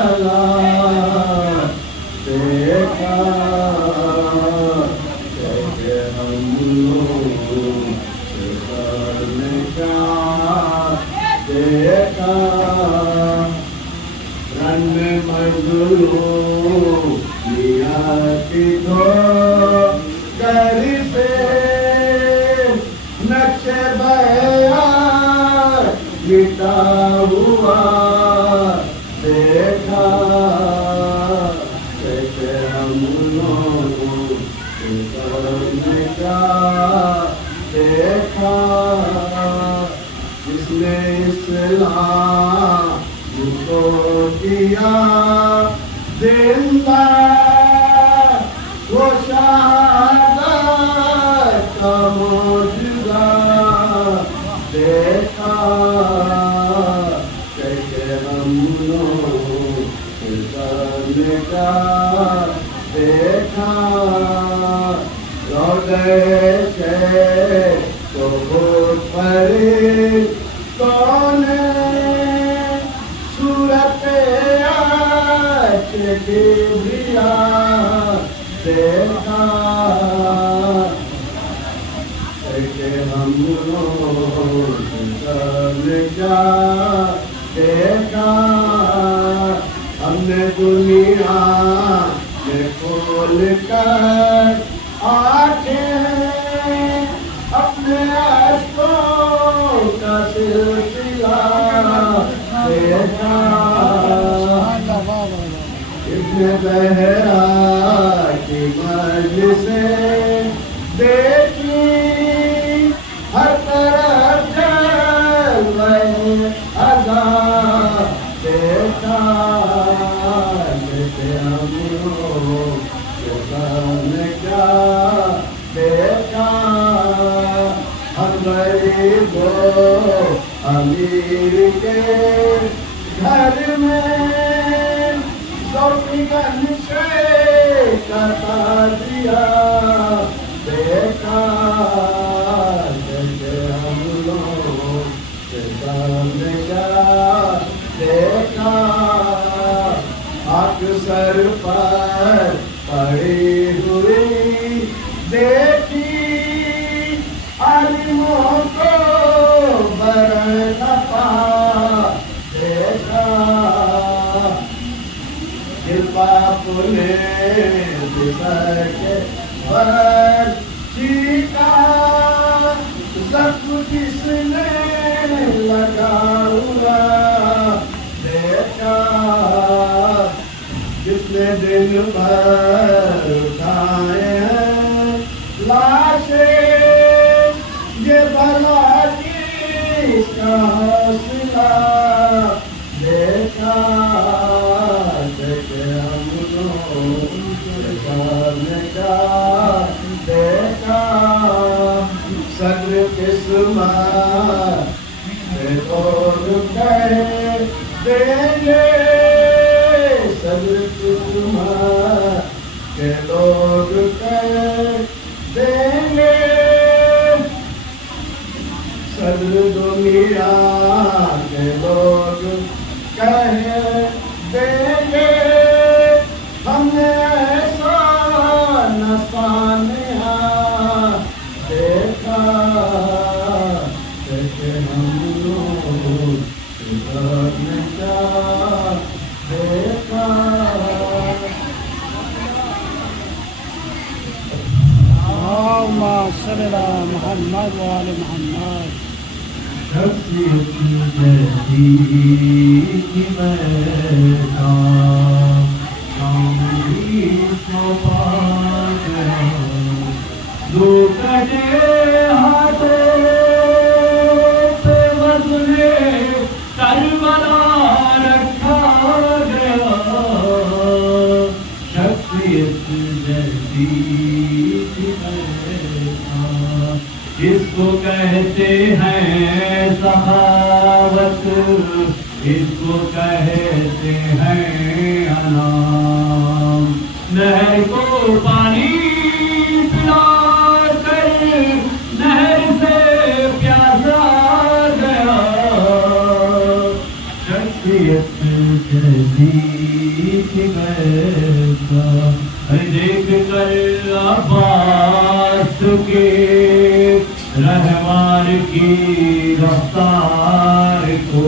بلا دیکھا کہ ہم لوگ نے کیا دیکھا رن مظلوم کی تو گر سے نقش بیان مٹا ہوا دیکھا کیسے ہم لوگوں نے کیا دیکھا جس نے اسلام کو کیا زندہ وہ شہادت کا معجزہ دیکھا کیسے ہم لوگ نے کیا دیکھا روضے شیخ کو بہت پڑی کون صورت کبریا دیکھا کہ ہم لوگ نے کیا دیکھا ہم نے دنیا میں کھول کر آنکھیں اپنے عشقوں کا سلسلہ دیکھا ابن زہرا کی مجلسیں دیکھی ہر طرف جلوے عذاب دیکھا جیسے ہم لوگ نے کیا دیکھا ہم غریب و امیر کے گھر میں گن سے کتا دیا دیکھا جیسے ہم لوگ نے کیا دیکھا آنکھ سر پر پڑی ہوئی دیکھی عالموں کو برنپا دیکھا باپ نے بسر کے برچی کا زخم جس نے لگا ہوا دیکھا جس نے دن بھر اٹھائے ہیں لاشیں یہ بلا کس کا حوصلہ دیکھا دیکھا صدر قسمت میں لوگ کہہ دیں گے صدر قسمت کے لوگ کہہ دیں گے صدر دنیا کے لوگ کہہ دیں گے ہم نے ایسا نسانیہ دیکھا کہ ہم لوگ نے کیا دیکھا اللهم صل على محمد وآل محمد شخصیت جیسی کی میدان دو کٹے ہاتھوں پہ وزن کربلا رکھا گیا شخصیت جیسی اس کو کہتے ہیں سخاوت اس کو کہتے ہیں انام نہر کو پانی پلا کر نہر سے پیاسا گیا شخصیت جیسی دیکھ کر عباس کے رہوار کی رفتار کو،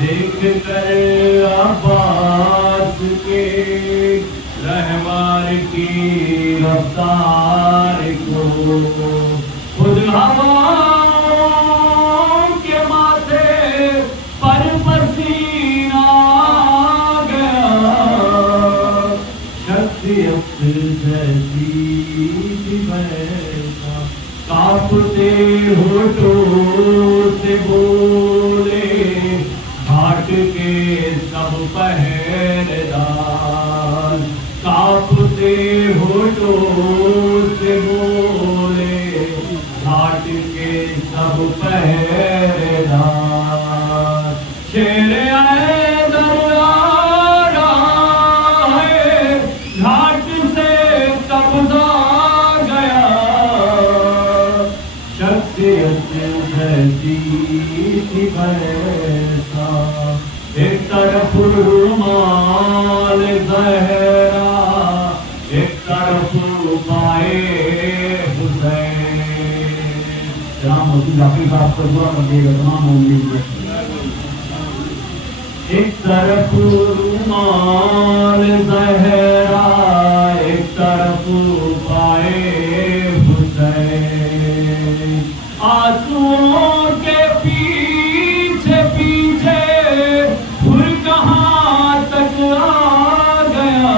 دیکھ کر عباس کے رہوار کی رفتار کو، خود ہواؤں کے ماتھے پر پسینہ گیا، شخصیت جیسی ویسا کانپتے ہونٹوں سے بولے گھاٹ کے سب پہرےدار، کانپتے ہونٹوں سے بولے گھاٹ کے سب پہرےدار، شیر حیدر آ رہا ہے گھاٹ سے قبضہ گیا، شخصیت جیسی تھی ویسا، ایک طرف رومال زہرا، ایک طرف پائے حسین۔ جناب محسن جعفری صاحب کو دعا کر دیے گا تمام مومنین کو۔ ایک طرف رومال زہرا، ایک طرف پائے حسین، آنسوؤں کے پیچھے پیچھے پھر کہاں تک آ گیا،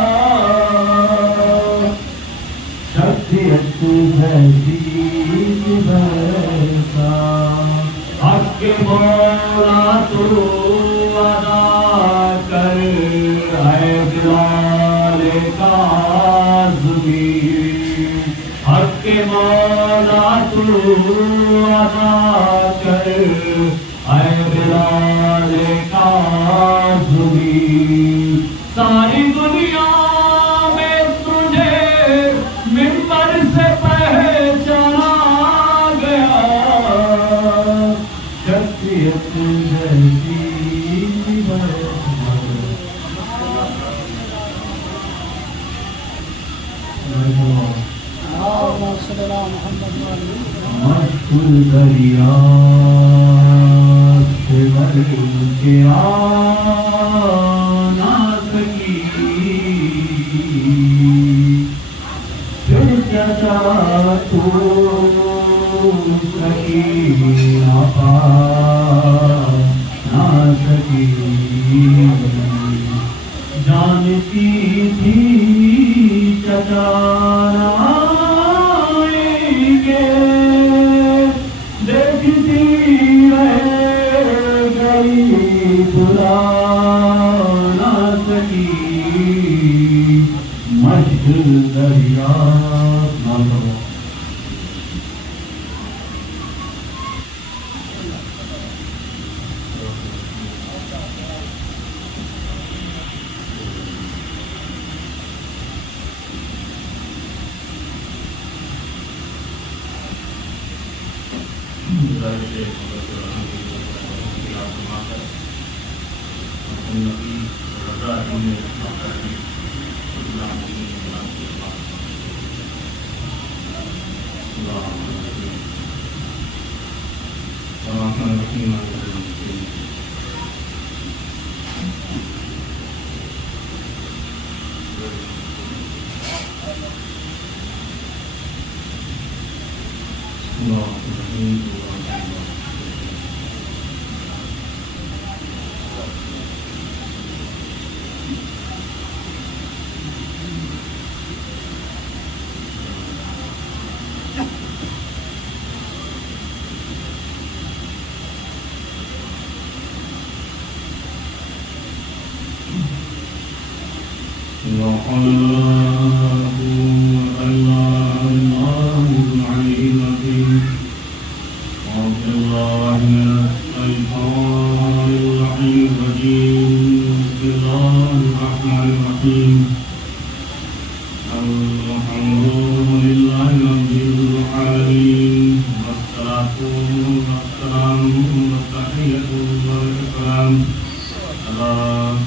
شخصیت جیسی ویسا، حق کے مولا تو ادا کر اے بلال کاظمی، حق کے مولا تو ادا کر اے بلال کاظمی، ساری دنیا میں تجھے منبر سے پہچانا گیا، شخصیت جیسی مشکل دریا سے بڑھ کے آ نہ سکی، پھر چچا تو سکینہ پا نہ سکی، جانتی تھی چچا آئیں گے، دیکھتی رہ گئی بلا نہ سکی، مشکل دریا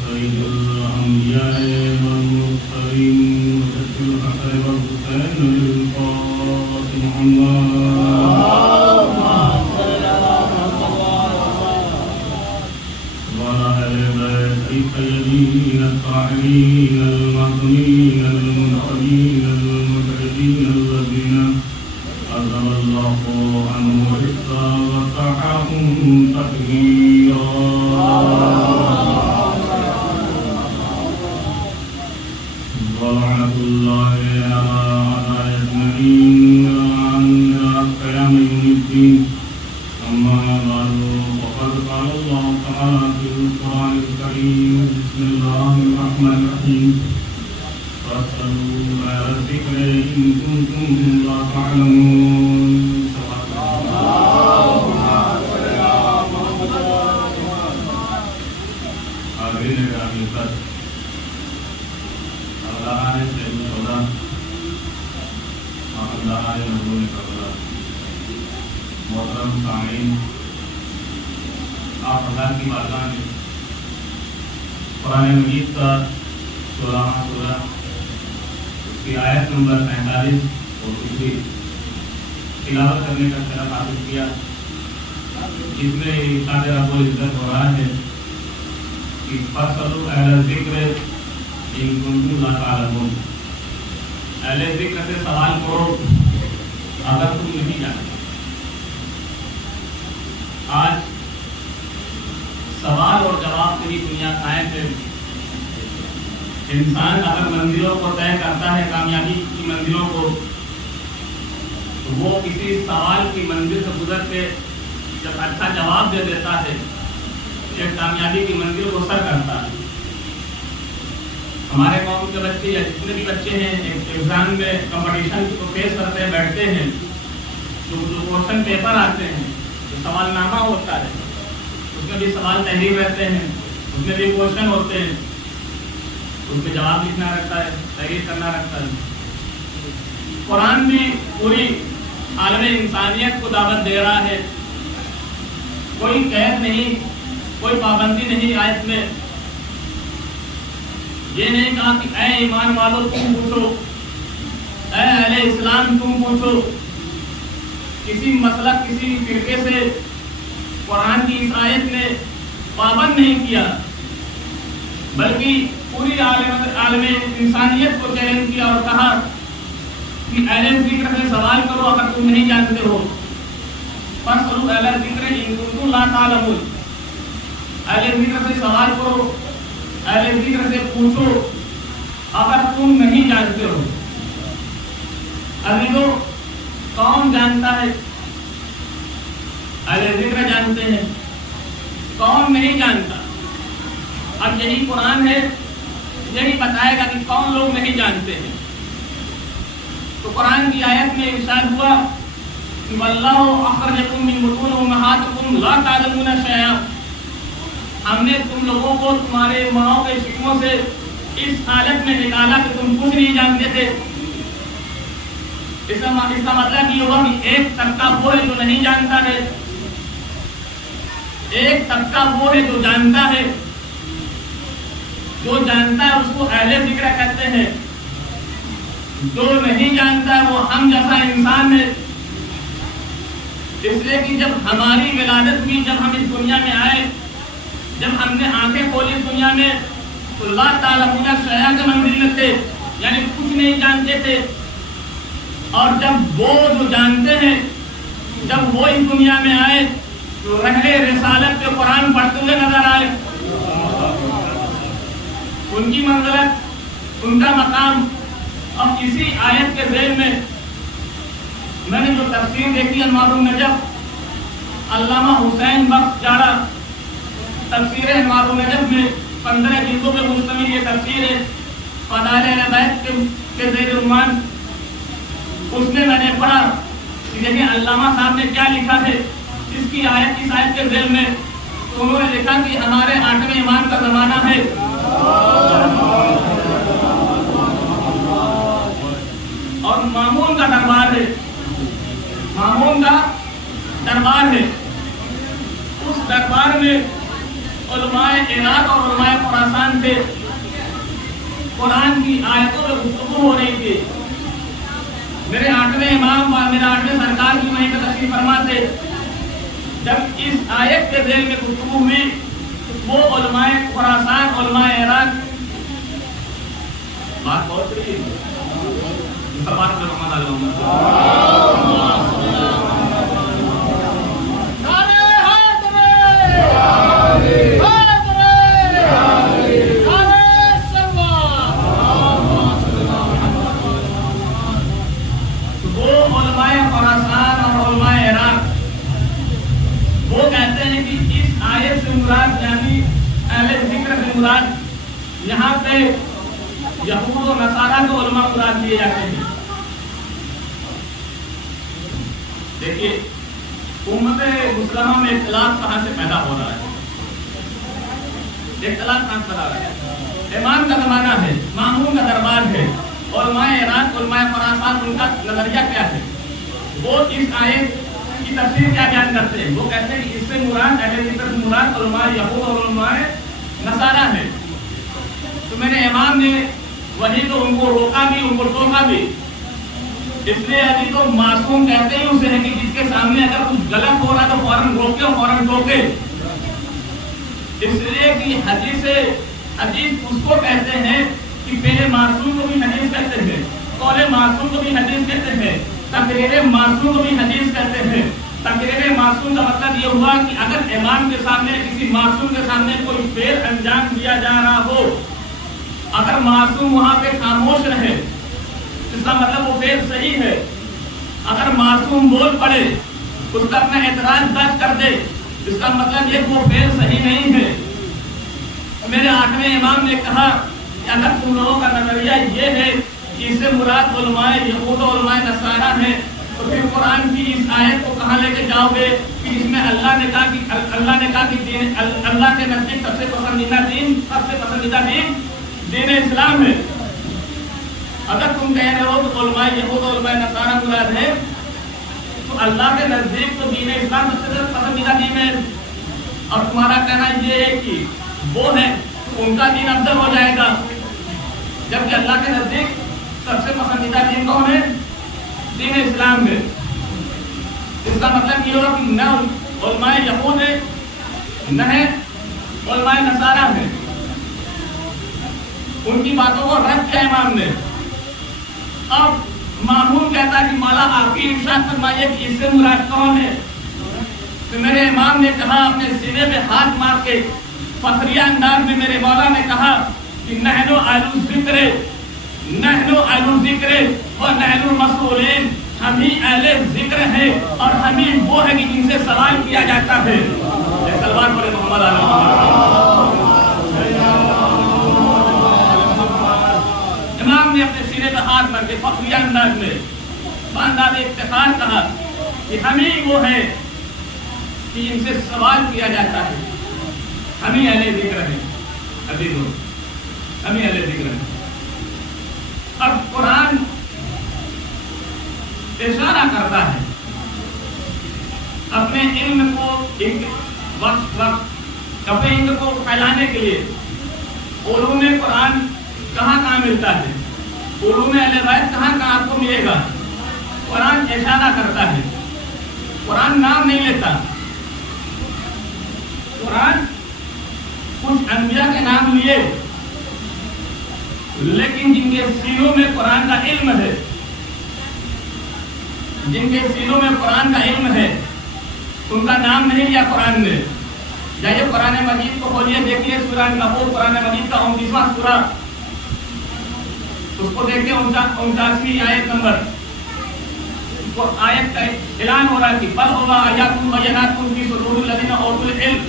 سيد الأنبياء والمرسلين المحسنين المنتقمين المنتقدين الذين أذهب الله عنهم الرجس وطهرهم تطهيرا ولعنة الله على أعداء أجمعين إلى قيام يوم الدين. أما بعد فقد قال الله تعالى في القرآن الكريم: بسم الله الرحمن الرحيم. فاسألوا أهل الذكر إن كنتم لا تعلمون. حاضرین گرامی قدر، حضرات سید الشہداء، خاندان مظلوم کربلا، محترم سامعین، آپ اللہ کی بارگاہ میں قرآن مجید کا 16واں سورہ، اس کی آیت نمبر 45 اور اس کی تلاوت کرنے کا شرف حاصل کیا، جس میں ارشاد رب العزت ہو رہا ہے کہ فاسألوا اہل الذکر ان کنتم لا تعلمون. اہل ذکر سے سوال کرو اگر تم نہیں جانتے. آج سوال اور جواب کی دنیا قائم ہے. انسان اگر منزلوں کو طے کرتا ہے، کامیابی کی منزلوں کو، تو وہ کسی سوال کی منزل سے گزر کے جب اچھا جواب دے دیتا ہے، ایک کامیابی کی منزل کو سر کرتا ہے. ہمارے قوم کے بچے یا جتنے بھی بچے ہیں ایگزام میں کمپٹیشن کو فیس کرتے ہیں، بیٹھتے ہیں، جو کوشچن پیپر آتے ہیں، جو سوال نامہ ہوتا ہے، اس میں بھی سوال تحریر رہتے ہیں، اس میں بھی کوشچن ہوتے ہیں، اس میں جواب لکھنا رہتا ہے، تحریر کرنا رہتا ہے. قرآن بھی پوری عالم انسانیت کو دعوت دے رہا ہے. کوئی قید نہیں، کوئی پابندی نہیں آیت میں. یہ نہیں کہا کہ اے ایمان والو تم پوچھو، اے اہل اسلام تم پوچھو. کسی مسلک کسی فرقے سے قرآن کی اس آیت نے پابند نہیں کیا، بلکہ پوری عالم انسانیت کو چیلنج کیا اور کہا کہ اہل ذکر سے سوال کرو اگر تم نہیں جانتے ہو. فاسألوا اہل الذکر ان کنتم لا تعلمون. اہل ذکر سے سوال کرو، اہل ذکر سے پوچھو اگر تم نہیں جانتے ہو. عزیزو، کون جانتا ہے؟ اہل ذکر جانتے ہیں. کون نہیں جانتا؟ اب یہی قرآن ہے، یہی بتائے گا کہ کون لوگ نہیں جانتے ہیں. تو قرآن کی آیت میں ارشاد ہوا کہ واللہ اخرجکم من بطون امہاتکم لا تعلمون شیئا. ہم نے تم لوگوں کو تمہارے ماؤں کے شکموں سے اس حالت میں نکالا کہ تم کچھ نہیں جانتے تھے. اس کا مطلب یہ ہوا کہ ایک طبقہ وہ ہے جو نہیں جانتا ہے، ایک طبقہ وہ ہے جو جانتا ہے. جو جانتا ہے اس کو اہل ذکر کہتے ہیں. جو نہیں جانتا ہے وہ ہم جیسا انسان ہے. اس لیے کہ جب ہماری ولادت ہوئی، جب ہم اس دنیا میں آئے، جب ہم نے آنکھیں کھولی اس دنیا میں، تو لا تعلمون شیئا کے منزل میں تھے، یعنی کچھ نہیں جانتے تھے. اور جب وہ جو جانتے ہیں، جب وہ اس دنیا میں آئے تو رہے رسالت کے قرآن پڑھتے ہوئے نظر آئے. ان کی منزلت، ان کا مقام. اب اسی آیت کے ذیل میں نے جو تفسیر دیکھی انوار النجف، علامہ حسین بخش جاڑا تفسیر انوار النجف میں 15 جلدوں پہ مشتمل یہ تفسیر ہے، فضائل اہل بیت کے زیر عنوان. اس میں نے پڑھا کہ دیکھیں علامہ صاحب نے کیا لکھا ہے اس آیت کے ذیل میں. تو انہوں نے لکھا کہ ہمارے 8ویں امام کا زمانہ ہے اور مامون کا دربار ہے. مامون کا دربار ہے. اس دربار میں علماء عراق اور علماء خراسان تھے. قرآن کی آیتوں میں گفتگو ہو رہی تھی. میرے 8ویں امام اور میرے 8ویں سرکار بھی وہیں پہ تشریف فرما تھے. جب اس آیت کے ذیل میں گفتگو ہوئی، وہ علماء خراسان، علماء عراق بات پہنچ رہی ہے مسلمان پہ محمد علیہ محمد وہ کہتے ہیں کہ اس آیت سے مراد یعنی اہل ذکر سے مراد یہاں پہ یہود و نصارہ کو علماء مراد دیے جاتے ہیں. دیکھیے امت مسلمہ میں اختلاف کہاں سے پیدا ہو رہا ہے. اختلاف کہاں سے پیدا ہو رہا ہے. امام کا زمانہ ہے, مامون کا دربار ہے, علماء عراق علماء خراسان ان کا نظریہ کیا ہے. وہ اس آیت کی تفسیر کیا بیان کرتے ہیں. وہ کہتے ہیں کہ اس سے مراد اہل ذکر سے مراد علماء یہود اور علماء نصارہ ہے. تو میرے امام نے وہی تو ان کو روکا بھی, ان کو ٹوکا بھی. اس لیے ابھی تو معصوم کہتے ہی اسے ہے کہ جس کے سامنے اگر کچھ غلط ہو رہا تو فوراً روکے اور فوراً ٹوکے. اس لیے کہ حدیث اس کو کہتے ہیں کہ پہلے معصوم کو بھی حدیث کہتے ہیں, قول معصوم کو بھی حدیث کہتے ہیں, تقریر معصوم کو بھی حدیث کہتے ہیں. تقریر معصوم کا مطلب یہ ہوا کہ اگر امام کے سامنے کسی معصوم کے سامنے کوئی فعل انجام دیا جا رہا ہو, اگر معصوم وہاں پہ خاموش رہے اس کا مطلب وہ فعل صحیح ہے. اگر معصوم بول پڑے اس کا اپنا اعتراض درج کر دے اس کا مطلب یہ کہ وہ فعل صحیح نہیں ہے. میرے آٹھویں امام نے کہا کہ اگر تم لوگوں کا نظریہ یہ ہے کہ اس سے مراد علماء یہود و علماء نصارہ ہیں تو پھر قرآن کی اس آیت کو کہاں لے کے جاؤ گے کہ اس میں اللہ نے کہا کہ اللہ کے نزدیک سب سے پسندیدہ دین دین اسلام ہے. اگر تم کہہ رہے ہو تو علماء یہود و علماء نصارہ مراد ہے تو اللہ کے نزدیک تو دین اسلام سب سے پسندیدہ دین ہے, اور تمہارا کہنا یہ ہے کہ وہ ہے تو ان کا دین افضل ہو جائے گا, جبکہ اللہ کے نزدیک سب سے پسندیدہ دین کون ہے؟ دین اسلام ہے. اس کا مطلب یہ ہوگا کہ نہ علماء یہود ہے نہ علماء نصارہ ہے. ان کی باتوں کو رد کیا امام نے. اب مامون کہتا ہے کہ مولا آپ کی ارشاد فرمائیے کہ اس سے مراد کون ہے. تو میرے امام نے کہا اپنے سینے پہ ہاتھ مار کے فخریہ انداز میں میرے مولا نے کہا کہ نحن اہل الذکر و نحن المسئولین, ہم ہی اہل ذکر ہیں اور ہم ہی وہ ہے کہ جن سے سوال کیا جاتا ہے. سلمان پڑھے محمد علیہ امام نے اپنے سینے پہ ہاتھ مار کے فخریہ انداز میں بانداب افتخار کہا کہ ہم ہی وہ ہے کہ ان سے سوال کیا جاتا ہے. ہم ہی اہل ذکر ہیں. عزیزو ہم ہی اہل ذکر ہیں. اب قرآن اشارہ کرتا ہے اپنے علم کو اپنے علم کو پھیلانے کے لیے. علوم قرآن کہاں ملتا ہے, علوم اہل بیت کہاں آپ کو ملے گا. قرآن اشارہ کرتا ہے, قرآن نام نہیں لیتا. قرآن کچھ انبیاء کے نام لیے لیکن جن کے سینوں میں قرآن کا علم ہے, جن کے سینوں میں قرآن کا علم ہے ان کا نام نہیں لیا قرآن نے. جائیے قرآن مجید کو کھولیے دیکھیے سورہ عنکبوت قرآن مجید کا 29واں سورہ, اس کو دیکھیں 49ویں آیت نمبر. آیت کا اعلان ہو رہا ہے کہ بل ہوا آیاتن بیناتن فی صدور الذین اوتوا العلم,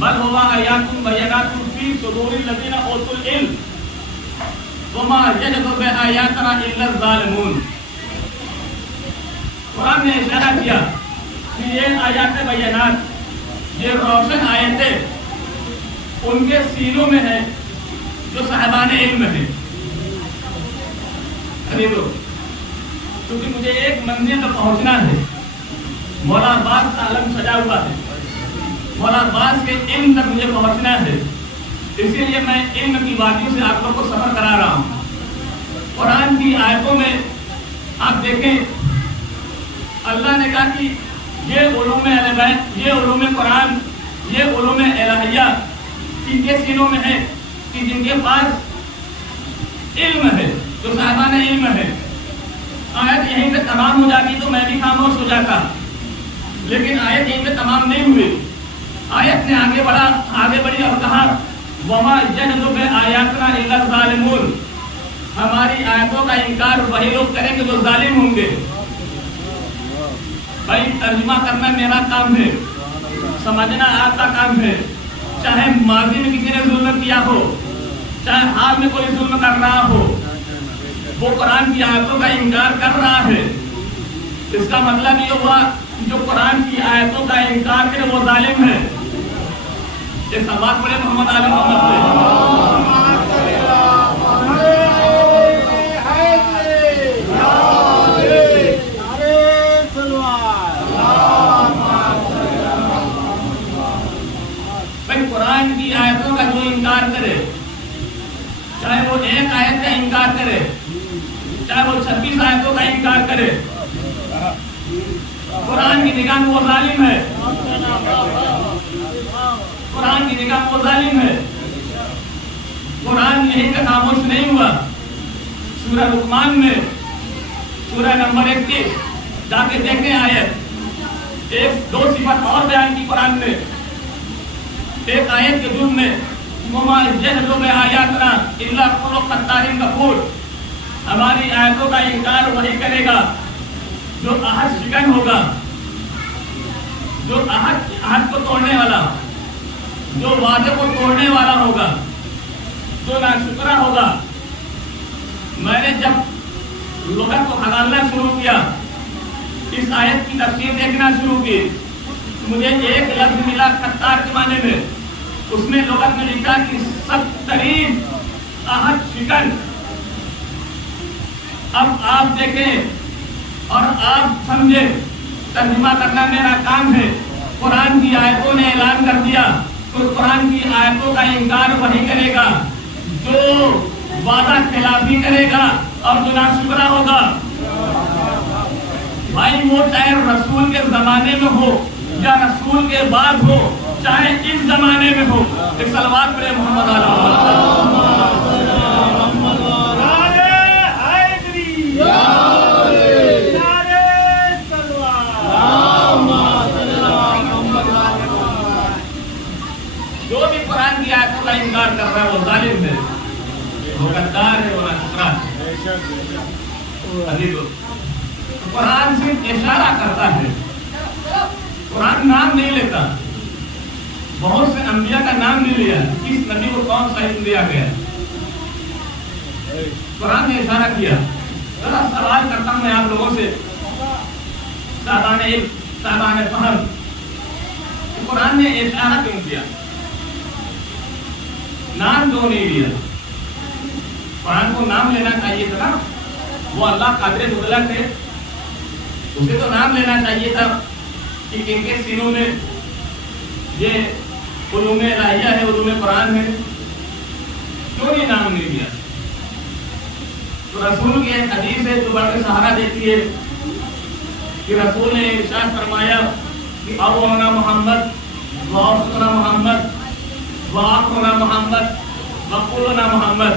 بل ہوا آیاتن بیناتن فی صدور الذین اوتوا العلم وما یجحد بآیاتنا الا الظالمون. قرآن نے اشارہ کیا کہ یہ آیات بینات, یہ روشن آیتیں ان کے سینوں میں ہیں جو صاحبان علم ہیں. کیونکہ مجھے ایک منزل تک پہنچنا ہے. مولا عباس کا علم سجا ہوا ہے, مولا عباس کے علم تک مجھے پہنچنا ہے. اسی لیے میں علم کی وادیوں سے آپ لوگ کو سفر کرا رہا ہوں. قرآن کی آیتوں میں آپ دیکھیں اللہ نے کہا کہ یہ علوم اہل بیت, یہ علوم قرآن, یہ علوم الہیہ ان کے سینوں میں ہے کہ جن کے پاس اتنا علم ہے. آیت یہیں پہ تمام ہو جاتی تو میں بھی خاموش ہو جاتا، لیکن آیت یہیں پہ تمام نہیں ہوئی. آیت نے آگے بڑھی اور کہا وَمَا يَجْحَدُ بِآيَاتِنَا إِلَّا الظَّالِمُونَ. ہماری آیتوں کا انکار وہی لوگ کریں گے جو ظالم ہوں گے. بھائی ترجمہ کرنا میرا کام ہے، سمجھنا آپ کا کام ہے. چاہے ماضی میں کسی نے ظلم کیا ہو، چاہے حال میں کوئی ظلم کر رہا ہو، وہ قرآن کی آیتوں کا انکار کر رہا ہے. اس کا مطلب یہ ہوا جو قرآن کی آیتوں کا انکار کرے وہ ظالم ہے. یہ سوال پڑے محمد علی محمد پہ. قرآن کی آیتوں کا جو انکار کرے، چاہے وہ ایک آیت کا انکار کرے، چاہے وہ 26 آیتوں کا انکار کرے، قرآن کی نگاہ میں وہ ظالم ہے. قرآن کی نگاہ میں وہ ظالم ہے. قرآن یہیں کا خاموش نہیں ہوا. سورہ لقمان میں سورہ نمبر 31 جا کے دیکھیں آیت، ایک دو صفت اور بیان کی قرآن نے. ایک آیت کے جز میں وَمَا يَجْحَدُ بِآيَاتِنَا إِلَّا كُلُّ خَتَّارٍ کفور. ہماری آیتوں کا انکار وہی کرے گا جو عہد شکن ہوگا، جو عہد کو توڑنے والا، جو وعدے کو توڑنے والا ہوگا، جو ناشکرا ہوگا. میں نے جب لغت کو کھنگالنا شروع کیا، اس آیت کی تفسیر دیکھنا شروع کی، مجھے ایک لفظ ملا کتار کے معنی میں. اس میں لغت میں لکھا کہ سخت ترین عہد شکن. اب آپ دیکھیں اور آپ سمجھیں، ترجمہ کرنا میرا کام ہے. قرآن کی آیتوں نے اعلان کر دیا تو قرآن کی آیتوں کا انکار وہی کرے گا جو وعدہ خلافی کرے گا اور جو ناشکرا ہوگا. بھائی وہ چاہے رسول کے زمانے میں ہو یا رسول کے بعد ہو، چاہے اس زمانے میں ہو. ایک صلوات پڑھے محمد علی جو بھی قرآن کی آیتوں کا انکار کر رہا ہے وہ ظالم ہے، وہ غدار ہے، وہ ناشکرا ہے. قرآن صرف اشارہ کرتا ہے، قرآن نام نہیں لیتا. بہت سے انبیاء کا نام نہیں لیا، کس نبی کو کون سا علم دیا گیا. قرآن نے اشارہ کیا. ذرا سوال کرتا ہوں میں آپ لوگوں سے، صاحبان علم، صاحبان فہم، قرآن نے اشارہ کیوں کیا، نام کیوں نہیں لیا؟ قرآن کو نام لینا چاہیے تھا نا. وہ اللہ قادر مطلق ہے، اسے تو نام لینا چاہیے تھا کہ ان کے سینوں میں یہ علوم الہیہ ہے، علوم قرآن ہے. کیوں نہیں نام نہیں دیا؟ تو رسول کی ایک حدیث ہے جو بڑھ کے سہارا دیتی ہے کہ رسول نے ارشاد فرمایا کہ اولنا محمد وآخرنا محمد وآخرنا محمد وقولنا محمد.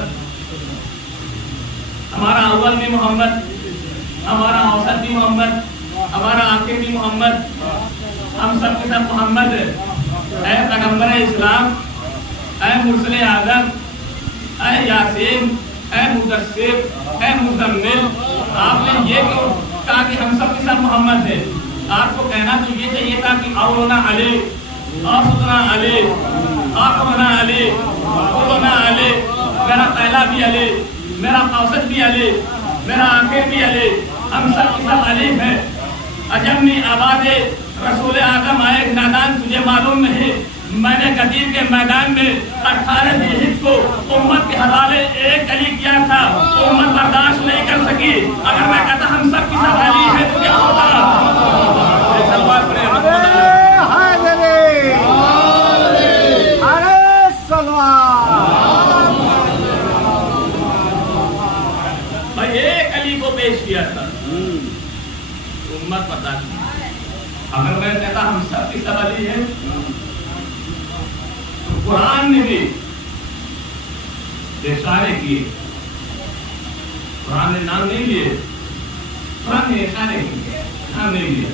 ہمارا اول بھی محمد، ہمارا اوسط بھی محمد، ہمارا آخر بھی محمد، ہم سب کے سب محمد ہے. اے پیغمبر اسلام، اے مرسل اعظم، اے یاسین، اے مدثر، اے مزمل، آپ نے یہ کیوں کہا کہ ہم سب کے سب محمد ہیں؟ آپ کو کہنا تو یہ چاہیے تھا کہ اولنا علی، اوسطنا علی، آخرنا علی، قولنا علی. میرا پہلا بھی علی، میرا اوسط بھی علی، میرا آخر بھی علی، ہم سب کے سب علی ہیں. عجمی آباد رسول اعظم آئے نادان، تجھے معلوم نہیں میں نے غدیر کے میدان میں 18 ذی‌الحجہ کو امت کے حوالے ایک علی کیا تھا. امت برداشت نہیں کر سکی. اگر میں کہتا ہم سب کی سب علی ہے تو کیا ہوتا؟ بھائی ایک علی کو پیش کیا تھا، امت بتا دی. اگر میں کہتا ہم سب کی سب علی ہے، قرآن نے بھی اشارے کیے. قرآن نے نام نہیں لیے، قرآن نے اشارے کیے، نام نہیں لیے.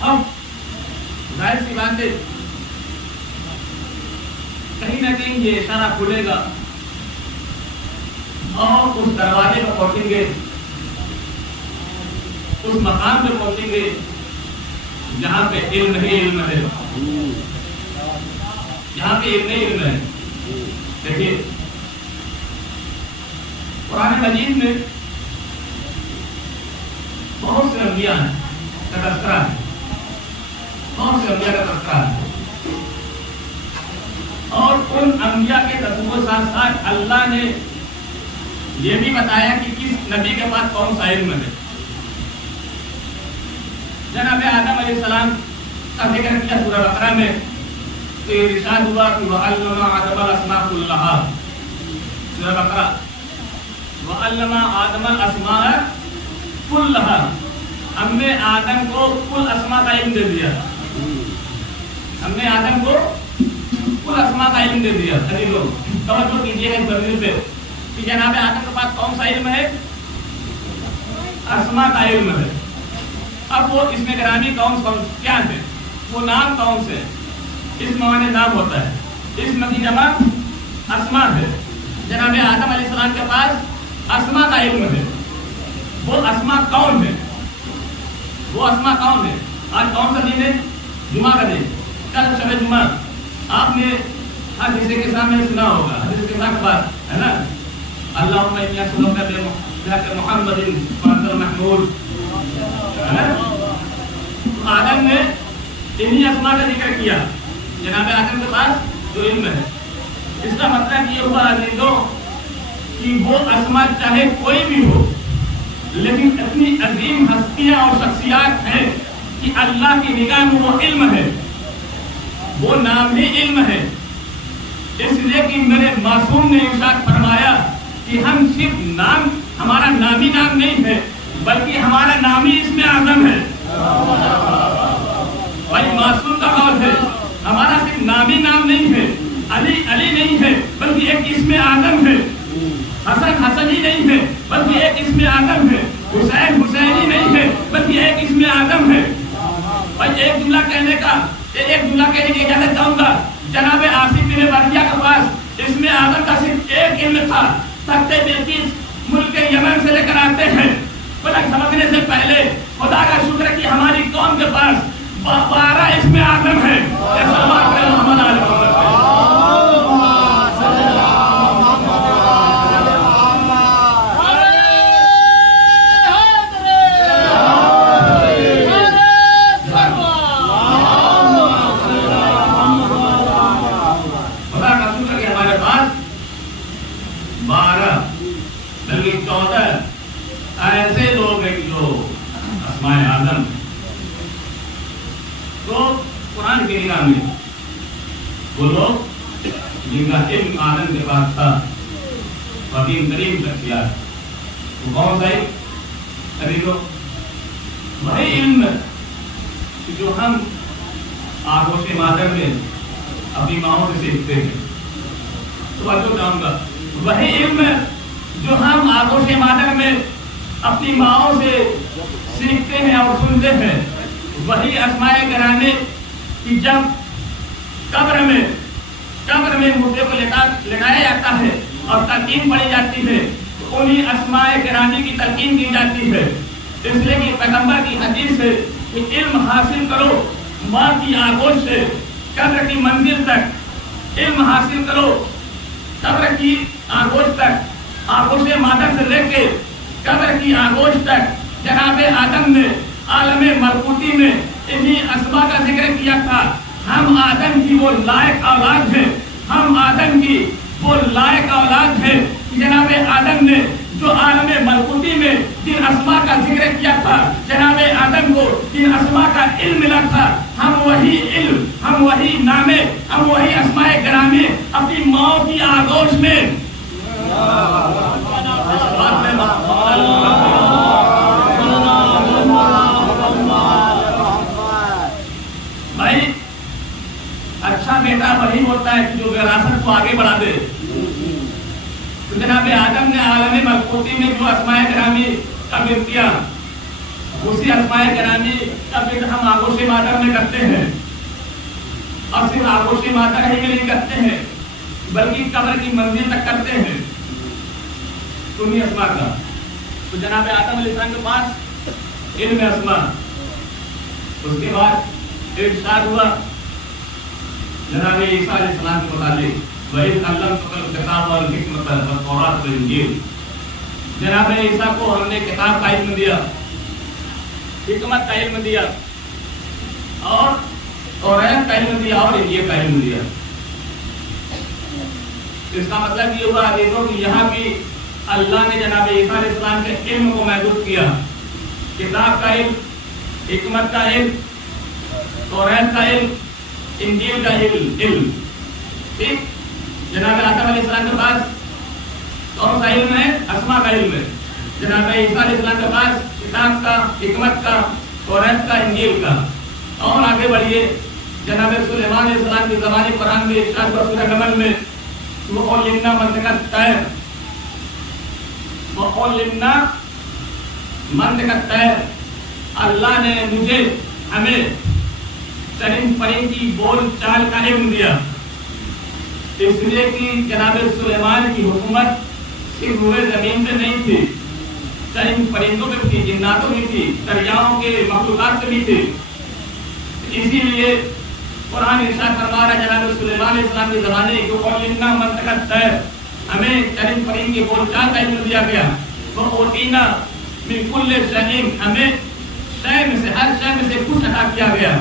اب ظاہر سی بات ہے کہیں نہ کہیں یہ اشارہ کھلے گا اور اس دروازے پہ پہنچیں گے، اس مقام پہ پہنچیں گے جہاں پہ علم ہی علم ہے، جہاں پہ علم ہی علم ہے. دیکھیے قرآن مجید میں بہت سے انبیاء کا تذکرہ ہے، بہت سے انبیاء کا تذکرہ ہے، اور ان انبیاء کے تذکرے ساتھ ساتھ اللہ نے یہ بھی بتایا کہ کس نبی کے پاس کون سا علم ہے. جناب آدم علیہ السلام کا ذکر کیا سورہ بقرہ میں، تو یہ ارشاد ہوا کہ وَعَلَّمَ آدَمَ الْأَسْمَاءَ كُلَّهَا. سورہ بقرہ وَعَلَّمَ آدَمَ الْأَسْمَاءَ كُلَّهَا، ہم نے آدم کو کل اسماء کا علم دے دیا، ہم نے آدم کو کل اسماء کا علم دے دیا. لوگ توجہ کیجیے اس ضمیر پہ کہ جناب آدم کے پاس کون سا علم ہے؟ اسماء کا علم ہے. اب وہ اسم گرامی کون کیا ہے، وہ نام کون سے؟ اسم معنی نام ہوتا ہے، اسم کی جمع اسماء ہے. جناب آدم علیہ السلام کے پاس اسماء کا علم ہے. وہ اسماء کون ہے؟ وہ اسماء کون ہے؟ آج کون سا دن ہے؟ جمعہ کا دن، کل شب جمعہ. آپ نے ہر کسی کے سامنے سنا ہوگا، حدیث کے ساتھ بات ہے نا، اللہم انی اسألک بحق محمد فانت المحمود. آدم نے انہی اسماء کا ذکر کیا. جناب آدم کے پاس جو علم ہے، اس کا مطلب یہ ہوا عزیزوں کہ وہ اسماء چاہے کوئی بھی ہو، لیکن اتنی عظیم ہستیاں اور شخصیات ہیں کہ اللہ کی نگاہ میں وہ علم ہے، وہ نام ہی علم ہے. اس لیے کہ میرے معصوم نے ارشاد فرمایا کہ ہم صرف نام، ہمارا نامی نام نہیں ہے بلکہ ہمارا نامی اسم اعظم ہے. بھائی معصوم کا قول ہے، ہمارا صرف نامی نام نہیں ہے، علی علی نہیں ہے بلکہ ایک اسم اعظم ہے، حسن حسنی نہیں ہے بلکہ ایک اسم اعظم ہے، حسین حسینی نہیں ہے بلکہ ایک اسم اعظم ہے. بھائی ایک جملہ کہنے کی اجازت چاہوں گا. جناب آصف بن برقیہ کے پاس اسم اعظم کا صرف ایک علم تھا. تخت بلقیس ملک یمن سے لے کر آتے ہیں، فلک سمجھنے سے پہلے خدا کا شکر کہ ہماری قوم کے پاس 12 اسم اعظم ہے. محمد علی ایسے لوگ ہیں جو اسماء اعظم تو قرآن کی نگاہ میں وہ لوگ جن کا علم آدم کے پاس تھا، قدیم ترین شخصیات، وہ کون سا علم؟ وہی علم جو ہم آغوش مادر میں اپنی ماؤں سے سیکھتے ہیں. توجہ چاہوں گا، وہی علم جو ہم آغوش مادر میں اپنی ماؤں سے سیکھتے ہیں اور سنتے ہیں، وہی اسماء گرامی کہ جب قبر میں مردے کو لٹایا جاتا ہے اور تلقین پڑھی جاتی ہے تو انہی اسماء گرامی کی تلقین کی جاتی ہے. اس لیے کہ پیغمبر کی حدیث ہے کہ علم حاصل کرو ماں کی آغوش سے قبر کی منزل تک، علم حاصل کرو قبر کی آغوش تک، آغوش مادر سے لے کے قبر کی آغوش تک. جناب آدم نے عالم ملکوتی میں انہی اسماء کا ذکر کیا تھا. ہم آدم کی وہ لائق اولاد ہیں، ہم آدم کی وہ لائق اولاد ہیں. جناب آدم نے جو عالم ملکوتی میں جن اسماء کا ذکر کیا تھا، جناب آدم کو جن اسماء کا علم ملا تھا، ہم وہی علم، ہم وہی نامے، ہم وہی اسماء گرامی اپنی ماں کی آغوش میں بھائی اچھا بیٹا وہی ہوتا ہے جو وراثت کو آگے بڑھا دے. تو جناب عالم ملکوتی میں جو اسماء گرامی کا کیا اسی اسماء گرامی کا ذکر ہم آغوش مادر میں کرتے ہیں، اور صرف آغوش مادر ہی میں نہیں کرتے ہیں بلکہ قبر کی منزل تک کرتے ہیں انہی اسماء کا۔ تو جناب آدم علیہ السلام کے پاس علم اسماء، اس کے بعد ارشاد ہوا جناب عیسیٰ علیہ السلام کے متعلق وَإِذْ عَلَّمْتُكَ الْكِتَابَ وَالْحِكْمَةَ وَالتَّوْرَاةَ وَالْإِنْجِيلَ، جناب عیسیٰ کو ہم نے کتاب کا علم دیا، حکمت کا علم دیا، اور توریت کا علم دیا، اور انجیل کا علم دیا۔ اس کا مطلب یہ ہوا عزیزوں کہ یہاں بھی اللہ نے جناب عیسیٰ علیہ السلام کے علم کو محدود کیا، کتاب کا علم، حکمت کا علم، توریت کا علم، انجیل کا علم، ٹھیک؟ جناب آدم علیہ السلام کے پاس کون سا علم ہے؟ اسماء کا علم ہے۔ جناب عیسیٰ علیہ السلام کے پاس کتاب کا، حکمت کا، توریت کا، انجیل کا۔ اور آگے بڑھیے، جناب سلیمان علیہ السلام کی زبانی قرآن میں ارشاد ہوا سورہ نمل میں وَقَلِّمْنَا مَنْطِقَ الطَّيْرِ، وَقَلِّمْنَا مَنْطِقَ الطَّيْرِ، اللہ نے مجھے، ہمیں چرند پرند کی بول چال کا علم دیا، اس لیے کہ جناب سلیمان کی حکومت صرف روئے زمین پہ نہیں تھی، چرند پرندوں پہ تھی، جناتوں میں تھی، دریاؤں کے مخلوقات پہ بھی تھی۔ اسی لیے قرآن ارشاد فرما رہا ہے جناب سلیمان علیہ السلام کے زمانے کو وَقَلِّمْنَا مَنْطِقَ الطَّيْرِ، ہمیں چرند پرند کی بول چال کا علم دیا گیا، وَأُوتِينَا مِن كُلِّ شَيْءٍ، ہمیں شے میں سے، ہر شے میں سے کچھ عطا کیا گیا۔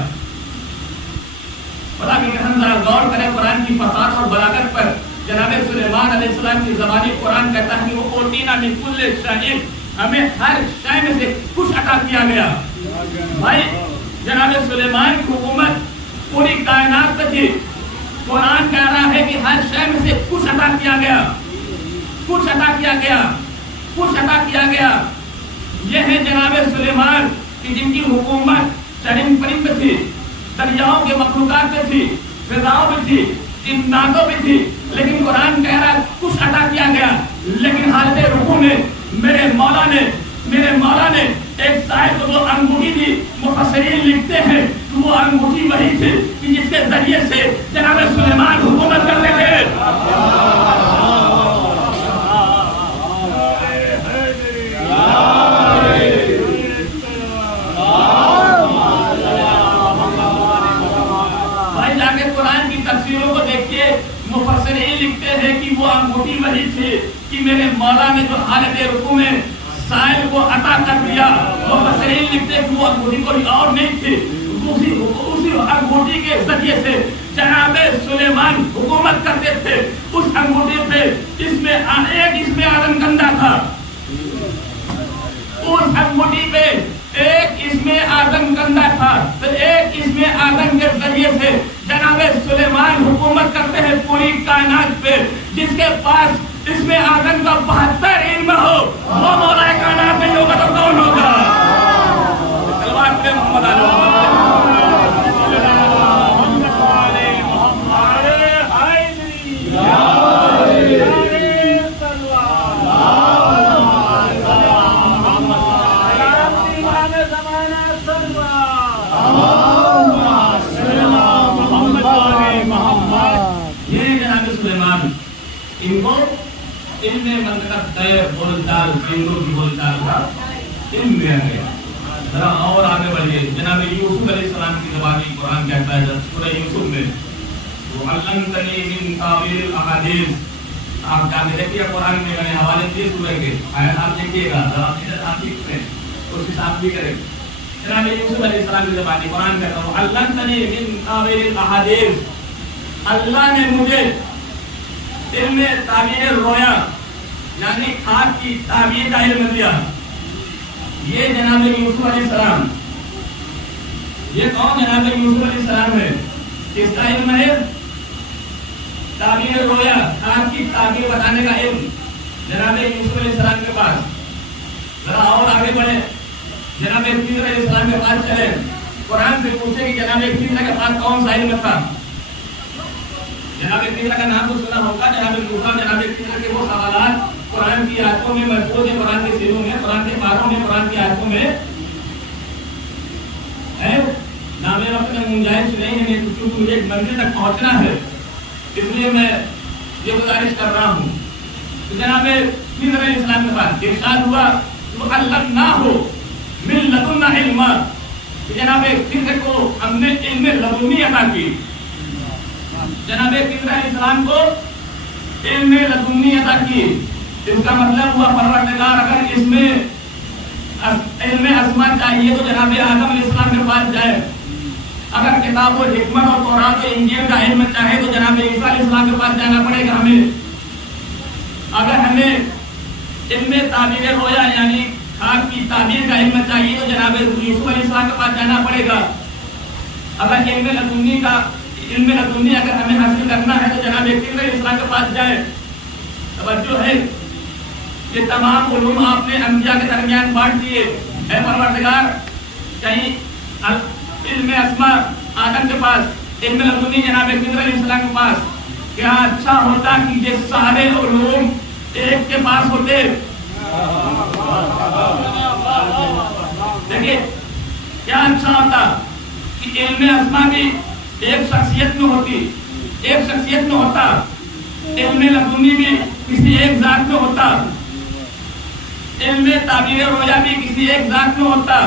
کہ ہم ذرا غور کریں قرآن کی فصاحت اور بلاغت پر۔ جناب سلیمان علیہ السلام کی زبانی قرآن کہتا ہے کہ وہ اوتینا من کل شیء، ہمیں ہر شے میں سے کچھ عطا کیا گیا۔ بھائی جناب سلیمان کی حکومت پوری کائنات پہ تھی، قرآن کہہ رہا ہے کہ ہر شے میں سے کچھ عطا کیا گیا، کچھ عطا کیا گیا، کچھ عطا کیا گیا۔ یہ ہے جناب سلیمان کہ جن کی حکومت چرند پرند پہ تھی، دریاؤں کے مخلوقات پہ تھی، فضاؤں پہ تھی، جناتوں پہ تھی، لیکن قرآن کہہ رہا کچھ عطا کیا گیا۔ لیکن حالت رکوع میں میرے مولا نے ایک صاحب کو جو انگوٹھی دی، مفسرین لکھتے ہیں کہ وہ انگوٹھی وہی تھی کہ جس کے ذریعے سے جناب سلیمان حکومت کرتے تھے۔ مفسرین لکھتے ہیں کہ وہ انگوٹھی وہی تھی کہ میرے مولا نے جو حالت رکوع میں سائل کو عطا کر دیا۔ مفسرین لکھتے ہیں کہ وہ انگوٹھی کوئی اور نہیں تھی، اسی انگوٹھی کے ذریعے سے جناب سلیمان حکومت کرتے تھے۔ اس انگوٹھی پہ اس میں آدم گندا تھا، اس انگوٹھی پہ ایک اس میں آدم گندا تھا، تو ایک اس میں آدم کے ذریعے سے جناب سلیمان حکومت کرتے ہیں پوری کائنات پہ۔ جس کے پاس اس میں آدم کا 72 علم ہو، وہ مولا کائنات نہیں ہوگا تو کون ہوگا؟ سلوات پہ محمد ان کو علم منطق طیر بول چال، پرندوں کی بول چال کا علم دیا گیا۔ ذرا اور آگے بڑھیے، جناب یوسف علیہ السلام کی زبانی قرآن کہتا ہے سورہ یوسف میں وَعَلَّمْتَنِي مِن تَأْوِيلِ الْأَحَادِيثِ، آپ جانتے دیکھیے قرآن میں میں نے حوالے دیے سورہ کے، آیت آپ دیکھیے گا، ذرا آپ دیکھتے ہیں کوشش آپ بھی کریں۔ جناب یوسف علیہ السلام کی زبانی قرآن کہتا ہے وَعَلَّمْتَنِي مِن تَأْوِيلِ الْأَحَادِيثِ، اللہ نے مجھے علم تعبیر رویا یعنی خواب کی تعبیر کا علم دیا۔ یہ جناب یوسف علیہ السلام، یہ کون جناب یوسف علیہ السلام ہے؟ کس کا علم ہے؟ تعبیر رویا، خواب کی تعبیر بتانے کا علم جناب یوسف علیہ السلام کے پاس۔ ذرا اور آگے بڑھے، جناب خضر علیہ السلام کے پاس چلے، قرآن سے پوچھے کہ جناب خضر کے پاس کون سا علم تھا؟ جناب خضر کا نام تو سنا ہوگا، جناب موسیٰ، جناب خضر کے وہ سوالات قرآن قرآن کی آیتوں میں محفوظ ہے، قرآن کے سیروں میں، قرآن کے پاروں میں، قرآن کی آیتوں میں ہے. نام وقت میں گنجائش نہیں ہے، کیونکہ مجھے ایک منزل تک پہنچنا ہے، اس لیے میں یہ گزارش کر رہا ہوں. تو جناب خضر علیہ السلام کے پاس ارشاد ہوا تو اللہ نہ ہو من لدنا علم، جناب خضر کو ہم نے علم لدنی عطا کی. جناب خضر علیہ السلام کو علم لدنی عطا کی. اس کا مطلب ہوا پروردگار اگر اس میں علم اسما چاہیے تو جناب آدم علیہ السلام کے پاس جائے. اگر کتاب و حکمت اور تورات و انجیل کا علم چاہے تو جناب عیسیٰ علیہ السلام کے پاس جانا پڑے گا ہمیں. اگر ہمیں علم تعبیر رویا یعنی خواب کی تعبیر کا علم چاہیے تو جناب یوسف علیہ السلام کے پاس جانا پڑے گا. اگر علم لدنی اگر ہمیں حاصل کرنا ہے تو جناب خضر علیہ السلام کے پاس جائے. توجہ ہے، یہ تمام علوم آپ نے انبیاء کے درمیان بانٹ دیے. اے پروردگار، کہیں علم اسما آدم کے پاس، علم لدنی جناب خضر علیہ السلام کے پاس، کیا اچھا ہوتا کہ یہ سارے علوم ایک کے پاس ہوتے. دیکھیے کیا اچھا ہوتا کہ علم اسما بھی ایک شخصیت میں ہوتی، ایک شخصیت میں ہوتا. علم لدنی بھی کسی ایک ذات میں ہوتا. علم تعبیر رویا بھی کسی ایک ذات میں ہوتا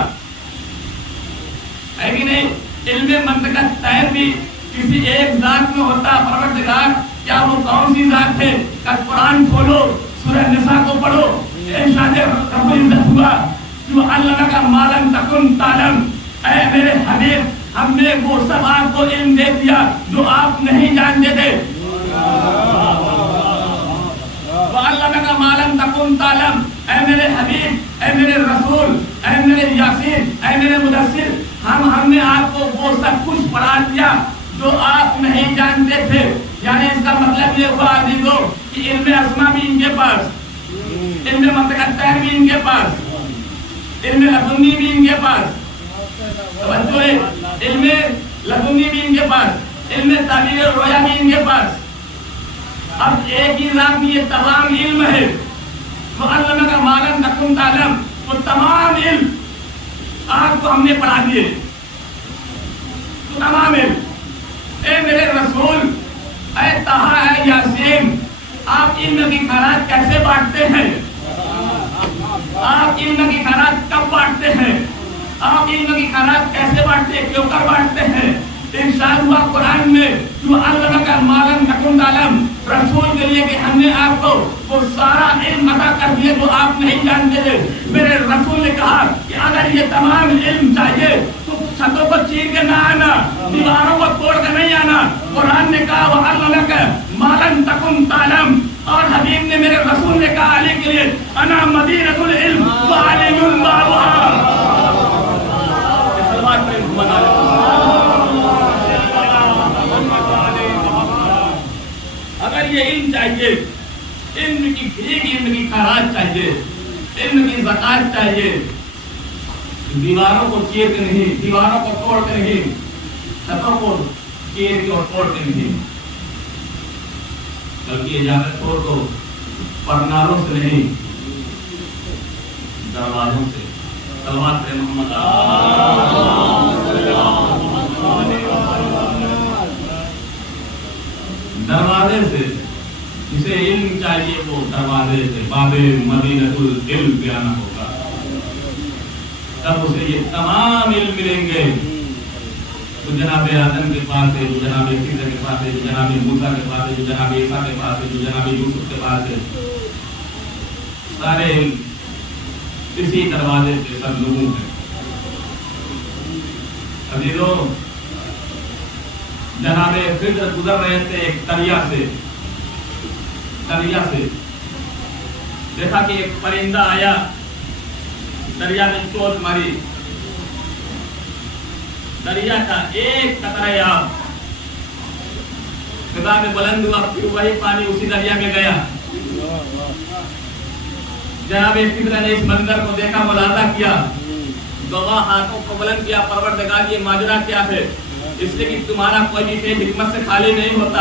ہے کہ نہیں. علم منطقت طیر بھی کسی ایک ذات میں ہوتا. پروردگار کیا وہ کون سی ذات ہے؟ قرآن کھولو، سورہ نساء کو پڑھو، ارشاد رب العزت ہوا جو اللہ کا مالن تکن تعلم. اے میرے حبیب، ہم نے وہ سب آپ کو علم دے دیا جو آپ نہیں جانتے تھے. وَعَلَّمَكَ مَا لَمْ تَكُنْ تَعْلَمْ. اے میرے حبیب، اے میرے رسول، اے میرے یاسین، اے میرے مدثر، ہم نے آپ کو وہ سب کچھ پڑھا دیا جو آپ نہیں جانتے تھے. یعنی اس کا مطلب یہ ہوا عزیزو کہ علم اسما بھی ان کے پاس، علم منطقت طیر بھی ان کے پاس، علم لدنی بھی ان کے پاس. توجہ ہے، علم لدنی بھی ان کے پاس، علم تعبیر رویا بھی ان کے پاس. اب ایک ہی ذات میں یہ تمام علم ہے. وَعَلَّمَكَ مَا لَمْ تَكُنْ تَعْلَمْ. وہ تمام علم آپ کو ہم نے پڑھا دیے، تو تمام علم. اے میرے رسول، اے طٰہٰ، اے یاسین، آپ علم کی خیرات کیسے بانٹتے ہیں؟ آپ علم کی خیرات کب بانٹتے ہیں؟ آپ علم کی خیرات کیسے بانٹتے ہیں؟ کیوں کر بانٹتے ہیں؟ ارشاد ہوا قرآن میں جو علمک ما لم تکن تعلم، رسول کے لیے کہ ہم نے آپ کو وہ سارا علم عطا کر دیا جو آپ نہیں جانتے تھے. میرے رسول نے کہا کہ اگر یہ تمام علم چاہیے تو چھتوں کو چیر کے نہ آنا، دیواروں کو توڑ کے نہیں آنا. قرآن نے کہا وعلمک ما لم تکن تعلم، اور حبیب نے میرے رسول نے کہا علی کے لیے انا مدینۃ العلم وعلی بابها. سلوات پڑھیں محمد علیہ. اگر یہ علم چاہیے، علم کی بھیک، علم کی خیرات چاہیے، علم کی زکات چاہیے، دیواروں کو چیر کے نہیں، دیواروں کو توڑ کے نہیں، چھتوں کو چیر کے اور توڑ کے نہیں، بلکہ اجازت ہو تو پرناروں سے نہیں، دروازوں سے. صلوات پڑھیں محمد دروازے سے. جسے علم چاہیے وہ دروازے سے، باب مدینۃ العلم پہ آنا ہوگا، تب اسے یہ تمام علم ملیں گے جو جناب آدم کے پاس ہے، جو جناب خضر کے پاس ہے، جو جناب موسیٰ کے پاس ہے، جو جناب عیسیٰ کے پاس ہے، جو جناب یوسف کے پاس ہے. سارے علم اسی دروازے پہ سب لوگوں ہیں. عزیزو، جناب خضر گزر رہے تھے ایک دریا سے، دیکھا کہ ایک پرندہ آیا، دریا میں چوٹ ماری، دریا کا ایک قطرہ آب فضا میں بلند ہوا، پھر وہی پانی اسی دریا میں گیا. جناب خضر نے اس منظر کو دیکھا، ملاحظہ کیا، دونوں ہاتھوں کو بلند کیا، پروردگار یہ ماجرا کیا ہے؟ اس لیے کہ تمہارا کوئی بھی فعل حکمت سے خالی نہیں ہوتا،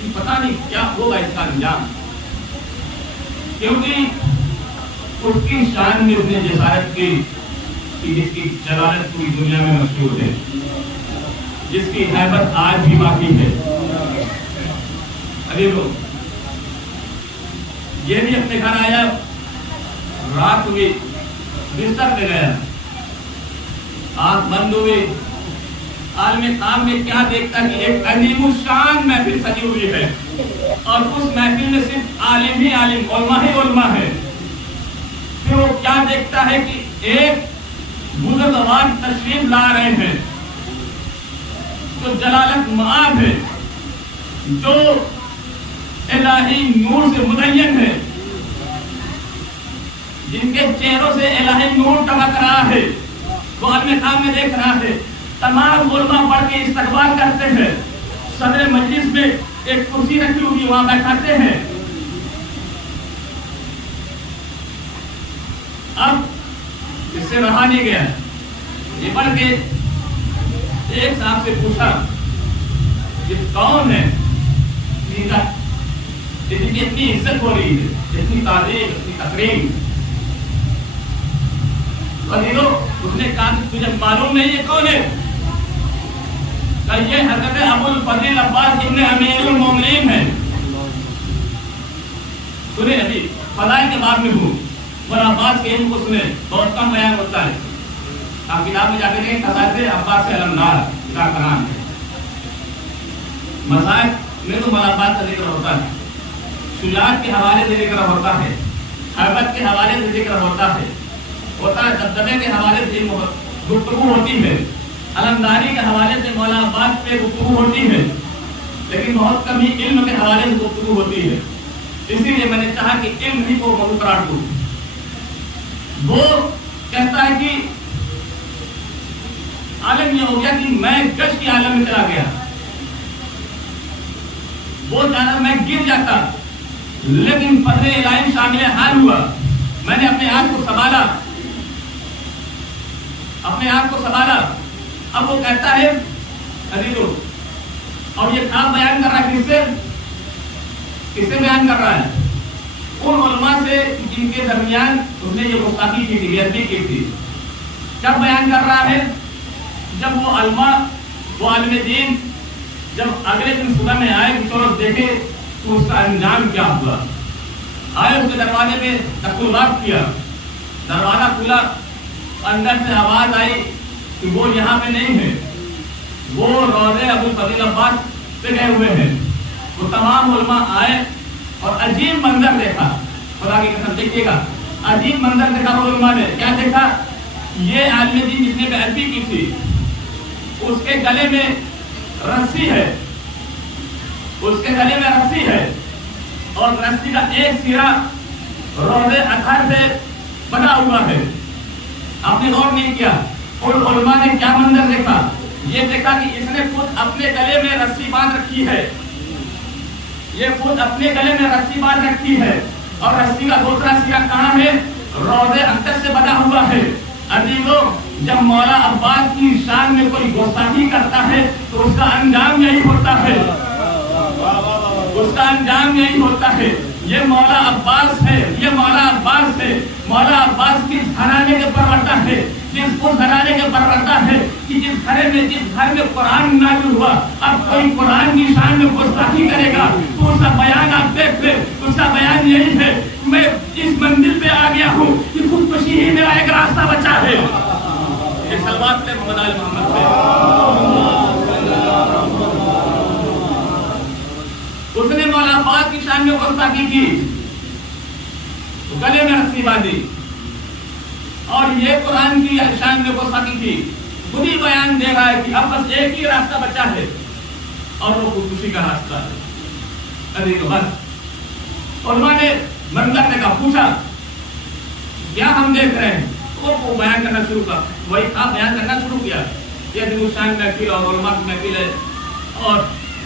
کہ پتہ نہیں کیا ہوگا اس کا انجام، کیونکہ اس کی شان میں اس نے جسارت کی کہ جس کی جلالت پوری دنیا میں مشہور ہے، جس کی ہیبت آج بھی باقی ہے۔ ابھی لوگ یہ بھی اپنے گھر آیا، رات ہوئی، بستر پہ گیا، آنکھ بند ہوئی، عالم خام میں کیا دیکھتا کہ ایک عظیم الشان محفل سجی ہوئی ہے، اور اس محفل میں صرف عالم ہی عالم، علماء ہی علماء ہے۔ پھر وہ کیا دیکھتا ہے کہ ایک بزرگوار تشریف لا رہے ہیں جو جلالت مآب ہے، جو الہی نور سے مزین ہے، جن کے چہروں سے الہی نور ٹپک رہا ہے، وہ عالم خام میں دیکھ رہا ہے۔ تمام علماء پڑھ کے استقبال کرتے ہیں، صدر مجلس میں ایک کرسی رکھی ہوگی، وہاں بیٹھاتے ہیں۔ اب اس سے رہا نہیں گیا، یہ پڑھ کے ایک صاحب سے پوچھا یہ کون ہے اتنی عزت ہو رہی ہے، اتنی تعریف، اتنی تقریم؟ اس نے کہا کہ تجھے معلوم نہیں یہ کون ہے؟ کہ یہ حضرت ابو الفضل عباس ابن امیر المومنین ہے۔ سنیں، ابھی فضائل کے باب میں ہوں، اور عباس کے علم کو سنیں، بہت کم بیان ہوتا ہے۔ آپ کتاب میں جا کے دیکھیں، حضرت عباس علمدار کتاب کا نام ہے۔ مذاہب میں تو ملابات کا ذکر ہوتا ہے، شجاعت کے حوالے سے ذکر ہوتا ہے، حیبت کے حوالے سے ذکر ہوتا ہے، دبدبے کے حوالے سے گفتگو ہوتی ہے، علمداری کے حوالے سے مولا عباس پہ گفتگو ہوتی ہے، لیکن بہت کم ہی علم کے حوالے سے گفتگو ہوتی ہے۔ اسی لیے میں نے چاہا کہ علم ہی کو موضوع قرار دوں۔ وہ کہتا ہے کہ عالم یہ ہو گیا کہ میں گش کی عالم میں چلا گیا، وہ چاہتا میں گر جاتا، لیکن فضل الہی شامل حال ہوا، میں نے اپنے آپ کو سنبھالا، اپنے آپ کو سنبھالا۔ اب وہ کہتا ہے عزیزو، اور یہ کام بیان کر رہا ہے کس سے بیان کر رہا ہے؟ ان علماء سے جن کے درمیان اس نے یہ گستاخی کی تھی، بےادبی کی تھی۔ جب بیان کر رہا ہے، جب وہ علماء، وہ عالم دین جب اگلے دن صبح میں آئے کہ چلو دیکھے تو اس کا انجام کیا ہوا، آئے اس کے دروازے پہ دخل باب کیا، دروازہ کھلا، اندر سے آواز آئی کہ وہ یہاں پہ نہیں ہے، وہ روضے ابو الفضل عباس پہ گئے ہوئے ہیں۔ وہ تمام علماء آئے اور عجیب منظر دیکھا، خدا کی قسم دیکھیے گا، عجیب منظر دیکھا وہ علماء نے۔ کیا دیکھا؟ یہ عالم دین جس نے بے ادبی کی تھی، اس کے گلے میں رسی ہے، اس کے گلے میں رسی ہے، اور رسی کا ایک سرا روضے اطہر سے بنا ہوا ہے۔ آپ نے غور نہیں کیا، اور علماء نے کیا منظر دیکھا؟ یہ دیکھا کہ اس نے خود اپنے گلے میں رسی باندھ رکھی ہے، یہ خود اپنے گلے میں رسی باندھ رکھی ہے، اور رسی کا دوسرا سرا کہاں ہے؟ روضے اطہر سے بنا ہوا ہے۔ عزیزو، جب مولا عباس کی شان میں کوئی گستاخی کرتا ہے تو اس کا انجام یہی ہوتا ہے، اس کا انجام یہی ہوتا ہے۔ یہ مولا عباس ہے، یہ مولا عباس ہے۔ مولا عباس کس گھرانے کے پرورتا ہے؟ جس اس گھرانے کے پرورتا ہے کہ جس گھر میں قرآن نازل ہوا، اب کوئی قرآن کی شان میں گستاخی کرے گا تو اس کا بیان آپ دیکھ لیں، اس کا بیان یہی ہے، میں اس منزل پہ آ گیا ہوں کہ خودکشی ہی میرا ایک راستہ بچا ہے۔ یہ سلوات پہ محمد آل محمد پہ اس نے مولا عباس کی شان میں گستاخی کی، گلے میں رسی باندھی، اور یہ قرآن کی شان میں گستاخی کی۔ خود ہی بیان دے رہا ہے کہ اب بس ایک ہی راستہ بچا ہے، اور وہ خودکشی کا راستہ ہے۔ ارے بس علماء نے منظر نے کہا، پوچھا کیا ہم دیکھ رہے ہیں؟ وہ بیان کرنا شروع کر، وہی آپ بیان کرنا شروع کیا۔ یہ دل شان محفل اور علماء کی محفل ہے، اور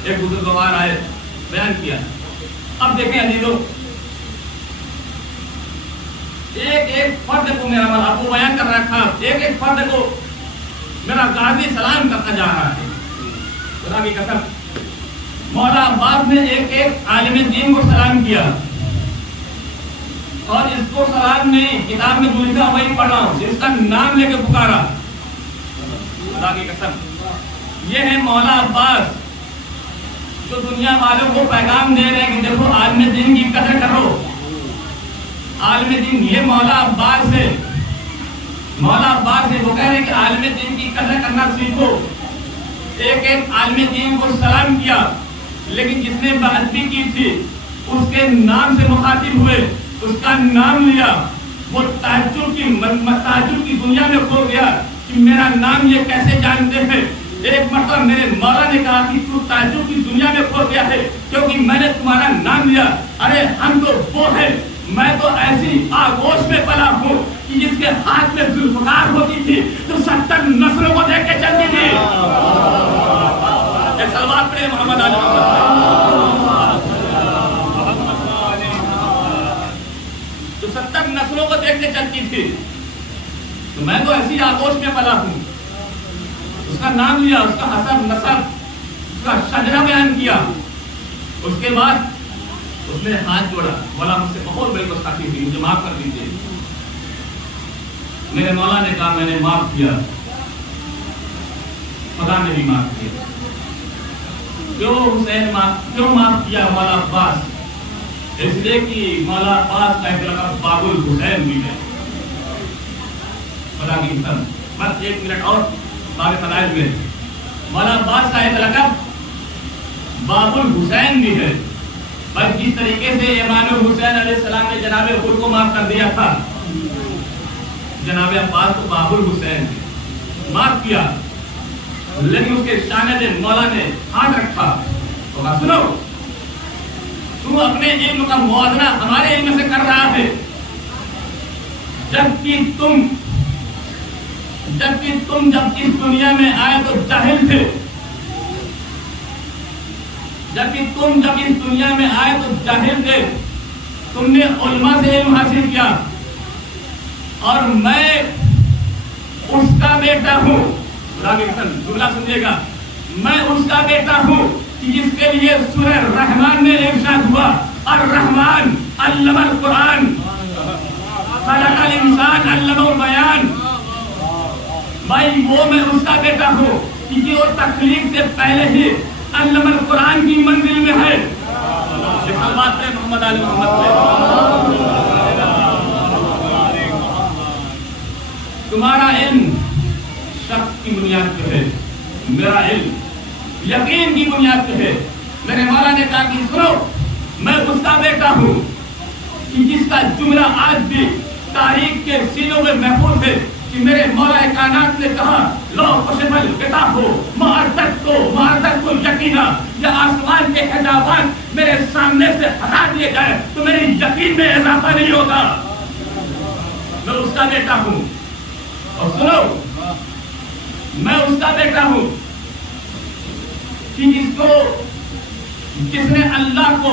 ایک بزرگوار آئے، بیان کیا۔ اب دیکھیں عزیزو، ایک ایک فرد کو میرا مولا آپ کو بیان کر رکھا، ایک ایک فرد کو میرا غازی سلام کرتا جا رہا ہے۔ خدا کی قسم، مولا عباس نے ایک ایک عالم دین کو سلام کیا، اور اس کو سلام نہیں، کتاب میں جو لکھا وہی پڑھ رہا ہوں، جس کا نام لے کے پکارا، خدا کی قسم۔ یہ ہے مولا عباس جو دنیا والوں کو پیغام دے رہے ہیں کہ دیکھو عالم دین کی قدر کرو، عالم دین یہ مولا عباس ہے، مولا عباس ہے، وہ کہہ رہے ہیں کہ عالم دین کی قدر کرنا سیکھو۔ ایک ایک عالم دین کو سلام کیا، لیکن جس نے بے ادبی کی تھی اس کے نام سے مخاطب ہوئے، اس کا نام لیا، وہ تعجب کی دنیا میں کھو گیا کہ میرا نام یہ کیسے جانتے ہیں۔ ایک مرتبہ میرے مولا نے کہا کہ تو تعجب کی دنیا میں کھو گیا ہے کیونکہ میں نے تمہارا نام لیا۔ ارے ہم تو وہ ہیں، میں تو ایسی آغوش میں پلا ہوں کہ جس کے ہاتھ میں ذوالفقار ہوتی تھی تو 70 نسلوں کو دیکھ کے چلتی تھی۔ ایک سلوات پڑھے محمد علی جو 70 نسلوں کو دیکھ کے چلتی تھی، تو میں تو ایسی آغوش میں پلا ہوں۔ اس کا نام لیا، اس کا حسب نسب، اس کا شجرہ بیان کیا۔ اس کے بعد اس نے ہاتھ جوڑا، مولا مجھ سے بہت بڑی گستاخی ہوئی، مجھے معاف کر دیجیے۔ میرے مولا نے کہا میں نے معاف کیا، خدا نے بھی معاف کیا۔ کیوں حسین کیوں معاف کیا مولا عباس؟ اس لیے کہ مولا عباس کا ایک لقب باب الحسین بھی ہے۔ خدا کی قسم، بس ایک منٹ اور باب فضائل میں مولا عباس کا ایک لقب باب الحسین بھی ہے۔ بس جس طریقے سے امام حسین علیہ السلام نے جناب خود کو معاف کر دیا تھا، جناب عباس کو باب الحسین معاف کیا، لیکن اس کے شاند مولا نے ہاتھ رکھا تو کہا سنو، تو اپنے علم کا موازنہ ہمارے علم سے کر رہا ہے، جبکہ تم جب اس دنیا میں آئے تو جاہل تھے، جبکہ تم جب اس دنیا میں آئے تو جاہل تھے، تم نے علماء سے علم حاصل کیا، اور میں اس کا بیٹا ہوں، جملہ سنیے گا، میں اس کا بیٹا ہوں کہ جس کے لیے سورہ رحمان میں ارشاد ہوا الرحمن علم القرآن خلق الانسان علمہ البیان۔ بھائی وہ میں اس کا بیٹا ہوں کہ وہ تخلیق سے پہلے ہی علم القرآن کی منزل میں ہے۔ بات ہے محمد علی محمد پہ، تمہارا علم شک کی بنیاد پہ ہے، میرا علم یقین کی بنیاد پہ ہے۔ میرے مولا نے کہا کہ سنو، میں اس کا بیٹا ہوں کہ جس کا جملہ آج بھی تاریخ کے سینوں میں محفوظ ہے کہ میرے مولا کائنات نے کہا لو کشف الکتاب معرضت یقینا، یا آسمان کے حجابات میرے سامنے سے ہٹا دیے جائے تو میرے یقین میں اضافہ نہیں ہوگا۔ میں اس کا بیٹا ہوں، اور سنو میں اس کا بیٹا ہوں کہ جس نے اللہ کو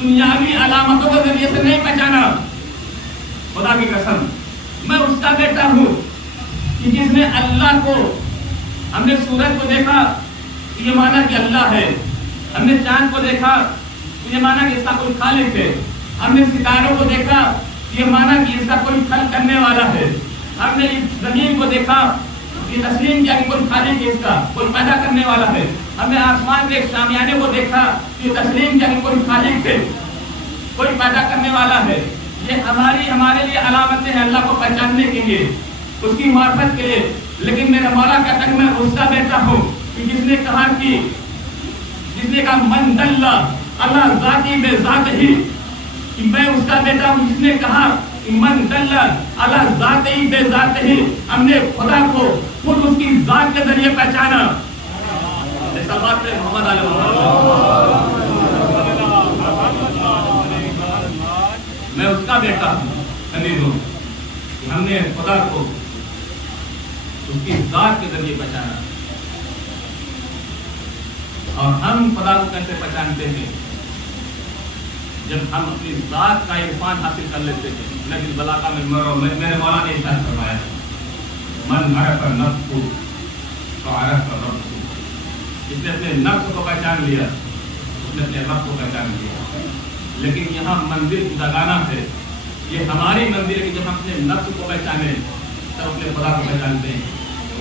دنیاوی علامتوں کے ذریعے سے نہیں پہچانا، خدا کی قسم میں اس کا بیٹا ہوں کہ جس نے اللہ کو، ہم نے سورج کو دیکھا تو یہ مانا کہ اللہ ہے، ہم نے چاند کو دیکھا تو یہ مانا کہ اس کا کوئی خالق ہے، ہم نے ستاروں کو دیکھا تو یہ مانا کہ اس کا کوئی خلق کرنے والا ہے، ہم نے اس زمین کو دیکھا یہ تسلیم کیا کہ کوئی خالق ہے، اس کا کوئی پیدا کرنے والا ہے، ہم نے آسمان کے شامیانے کو دیکھا یہ تسلیم کیا کہ کوئی خالق ہے، کوئی پیدا کرنے والا ہے۔ یہ ہمارے لیے علامتیں ہیں اللہ کو پہچاننے کے لیے، اس کی معرفت کے لیے۔ لیکن میرا مولا کہتا ہے میں اس کا بیٹا ہوں کہ جس نے کہا من دلہ اللہ ذاتی بے ذات ہی، کہ میں اس کا بیٹا ہوں جس نے کہا من دلہ اللہ ذاتی بے ذات ہی، ہم نے خدا کو خود اس کی ذات کے ذریعے پہچانا۔ ایسا بات ہے محمد علی محمد، میں اس کا بیٹا ہوں، ہم نے خدا کو اس کی ذات کے ذریعے پہچانا۔ اور ہم خدا کو کیسے پہچانتے ہیں؟ جب ہم اپنی ذات کا عرفان حاصل کر لیتے ہیں۔ لیکن بلاغہ میں میرے مولا نے ارشاد فرمایا، من عرف نفسہ فعرف ربہ، اس نے اپنے نفس کو پہچان لیا، اس نے اپنے رب کو پہچان لیا. لیکن یہاں منزل جداگانہ ہے. یہ ہماری منزل ہے کہ جب ہم اپنے نفس کو پہچانے تب اپنے خدا کو پہچانتے ہیں.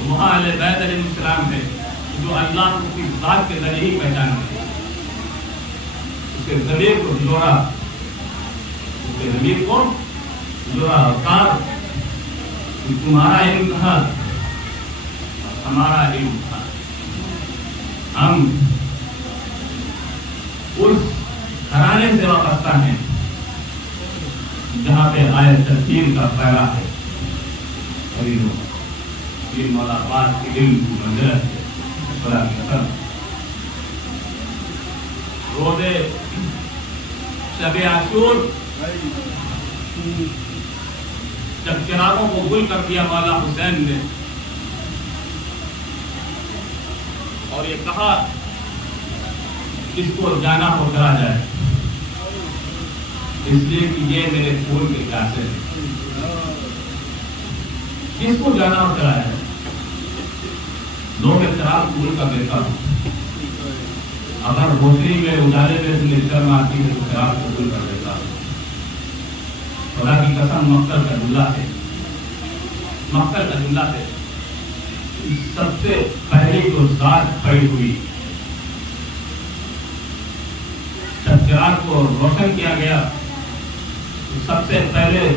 وہاں اہل بیت علیہ السلام ہے جو اللہ کو اس کی ذات کے ذریعے ہی پہچانتے ہیں. اس کے ضمیر کو جوڑا، اس کے ضمیر کو جوڑا. اوتار تمہارا علم تھا، ہمارا علم تھا. ہم اس گھرانے سے وابستہ ہیں جہاں پہ آیت ترتیب کا پہلا ہے. یہ مولا عباس کے علم کی منزلت ہے. خدا کی قسم روزے شب عاشور جب چراغوں کو گل کر دیا مولا حسین نے اور یہ کہا کس کو جانا ہو چلا جائے، اس لیے کہ یہ میرے خون کے پیاسے ہیں. کس کو جانا ہو چلا جائے. لوگ چراغ گل کر دیتا ہوں، اگر روشنی میں اجالے میں سے نکل آتی ہے تو چراغ کو گل کر دیتا ہوں. خدا کی قسم مقتل کا جملہ ہے، مقتل کا جملہ ہے. سب سے پہلے جو ذات کھڑی ہوئی جب چراغ کو روشن کیا گیا، سب سے پہلے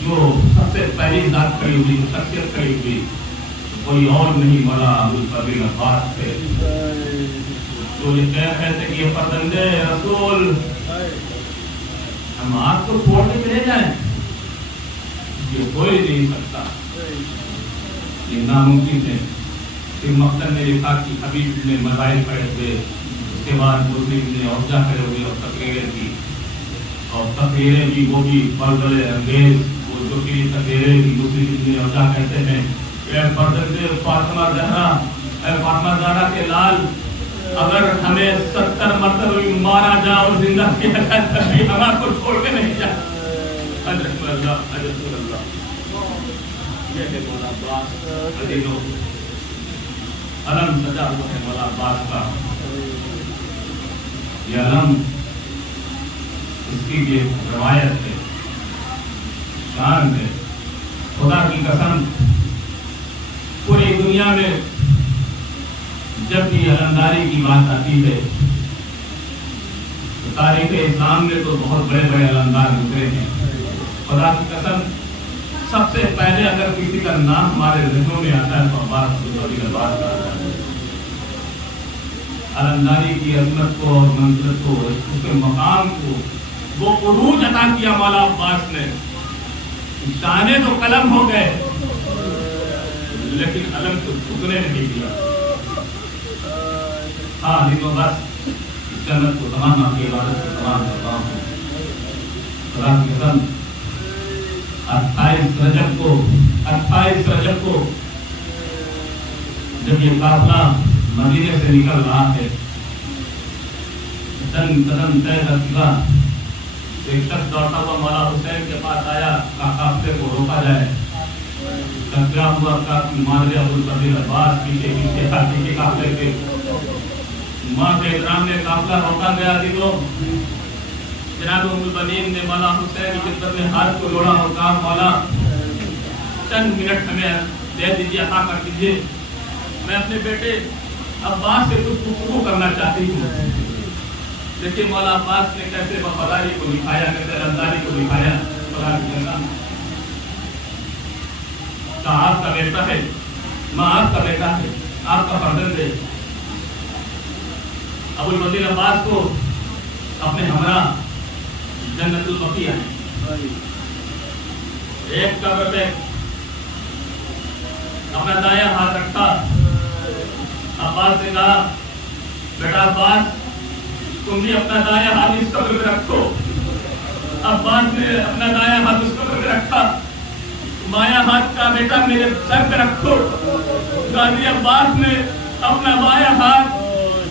جو سب سے پہلی ذات کھڑی ہوئی، جو شخصیت کھڑی ہوئی، کوئی اور نہیں مولا ابوالفضل عباس تھے. جو یہ کہہ رہے تھے کہ یہ فرزندے رسول ہم آپ کو چھوڑ کے چلے جائیں، یہ ہو ہی نہیں سکتا، یہ ناممکن ہے. پھر مقتل نے لکھا کہ حبیب نے مظاہر کھڑے ہوئے، اس کے بعد مسلم نے عہدہ کھڑے ہوئے اور تقریریں کی، اور تقریریں بھی وہ بھی بلبلے انگیز، وہ جو کہ تقریریں بھی مسلم نے عہدہ کہتے ہیں. اے فرزند فاطمہ زہرا، اے فاطمہ زہرا کے لال، اگر ہمیں 70 مرتبہ مارا جائے اور زندہ کیا جائے تب بھی ہم آپ کو چھوڑ کے نہیں جائیں. حضرت اللہ، حضرت اللہ. یہ ہے مولا عباس عزیزو، علم سجا ہوا ہے مولا عباس کا. یہ علم اس کی بھی ایک روایت ہے، شان ہے. خدا کی قسم پوری دنیا میں جب بھی علمداری کی بات آتی ہے تو تاریخ اسلام میں تو بہت بڑے بڑے علمدار گزرے ہیں. خدا کی قسم سب سے پہلے اگر کسی کا نام ہمارے ذہنوں میں آتا ہے تو عباس عباس کا آتا ہے. علمداری کی عظمت کو اور منزلت کو، اس کے مقام کو وہ عروج عطا کیا مولا عباس نے. شانے تو قلم ہو گئے لیکن علم کو جھکنے نہیں دیا. ہاں نہیں تو بس جنت کو تمام آپ کی عبادت کو تمام کرتا ہوں. خدا کی قسم 28 رجب کو جب یہ قافلہ مدینے سے نکل رہا ہے، قدم طے کر چکا، ایک شخص دوڑتا ہوا مولا حسین کے پاس آیا کہ قافلے کو روکا جائے. کیا ہوا کہ مادری ابوالفضل عباس پیچھے پیچھے ہاتھی کے قافلے کے. ماں کے احترام میں قافلہ روکا گیا. دیکھو جناب ام البنین نے مولا حسین کی خدمت میں ہاتھ کو جوڑا اور کہا مولا چند منٹ ہمیں دے دیجیے، عطا کر دیجیے، میں اپنے بیٹے عباس سے کچھ گفتگو کرنا چاہتی ہوں. دیکھیے مولا عباس نے کیسے وفاداری کو دکھایا، کیسے علمداری کو دکھایا. خدا کی قسم آپ کا بیٹا ہے، ماں آپ کا بیٹا ہے، آپ کا فرزند ہے. ابوالفضل عباس کو اپنے ہمراہ جنت البقیع ہے، ایک قبر پہ اپنا دایاں ہاتھ رکھا. عباس نے کہا بیٹا عباس تم بھی اپنا دایاں ہاتھ اس قبر پہ رکھو. عباس نے اپنا دایاں ہاتھ اس قبر پہ رکھا. بایاں ہاتھ کا بیٹا میرے سر پہ رکھو. غازی عباس نے اپنا بایاں ہاتھ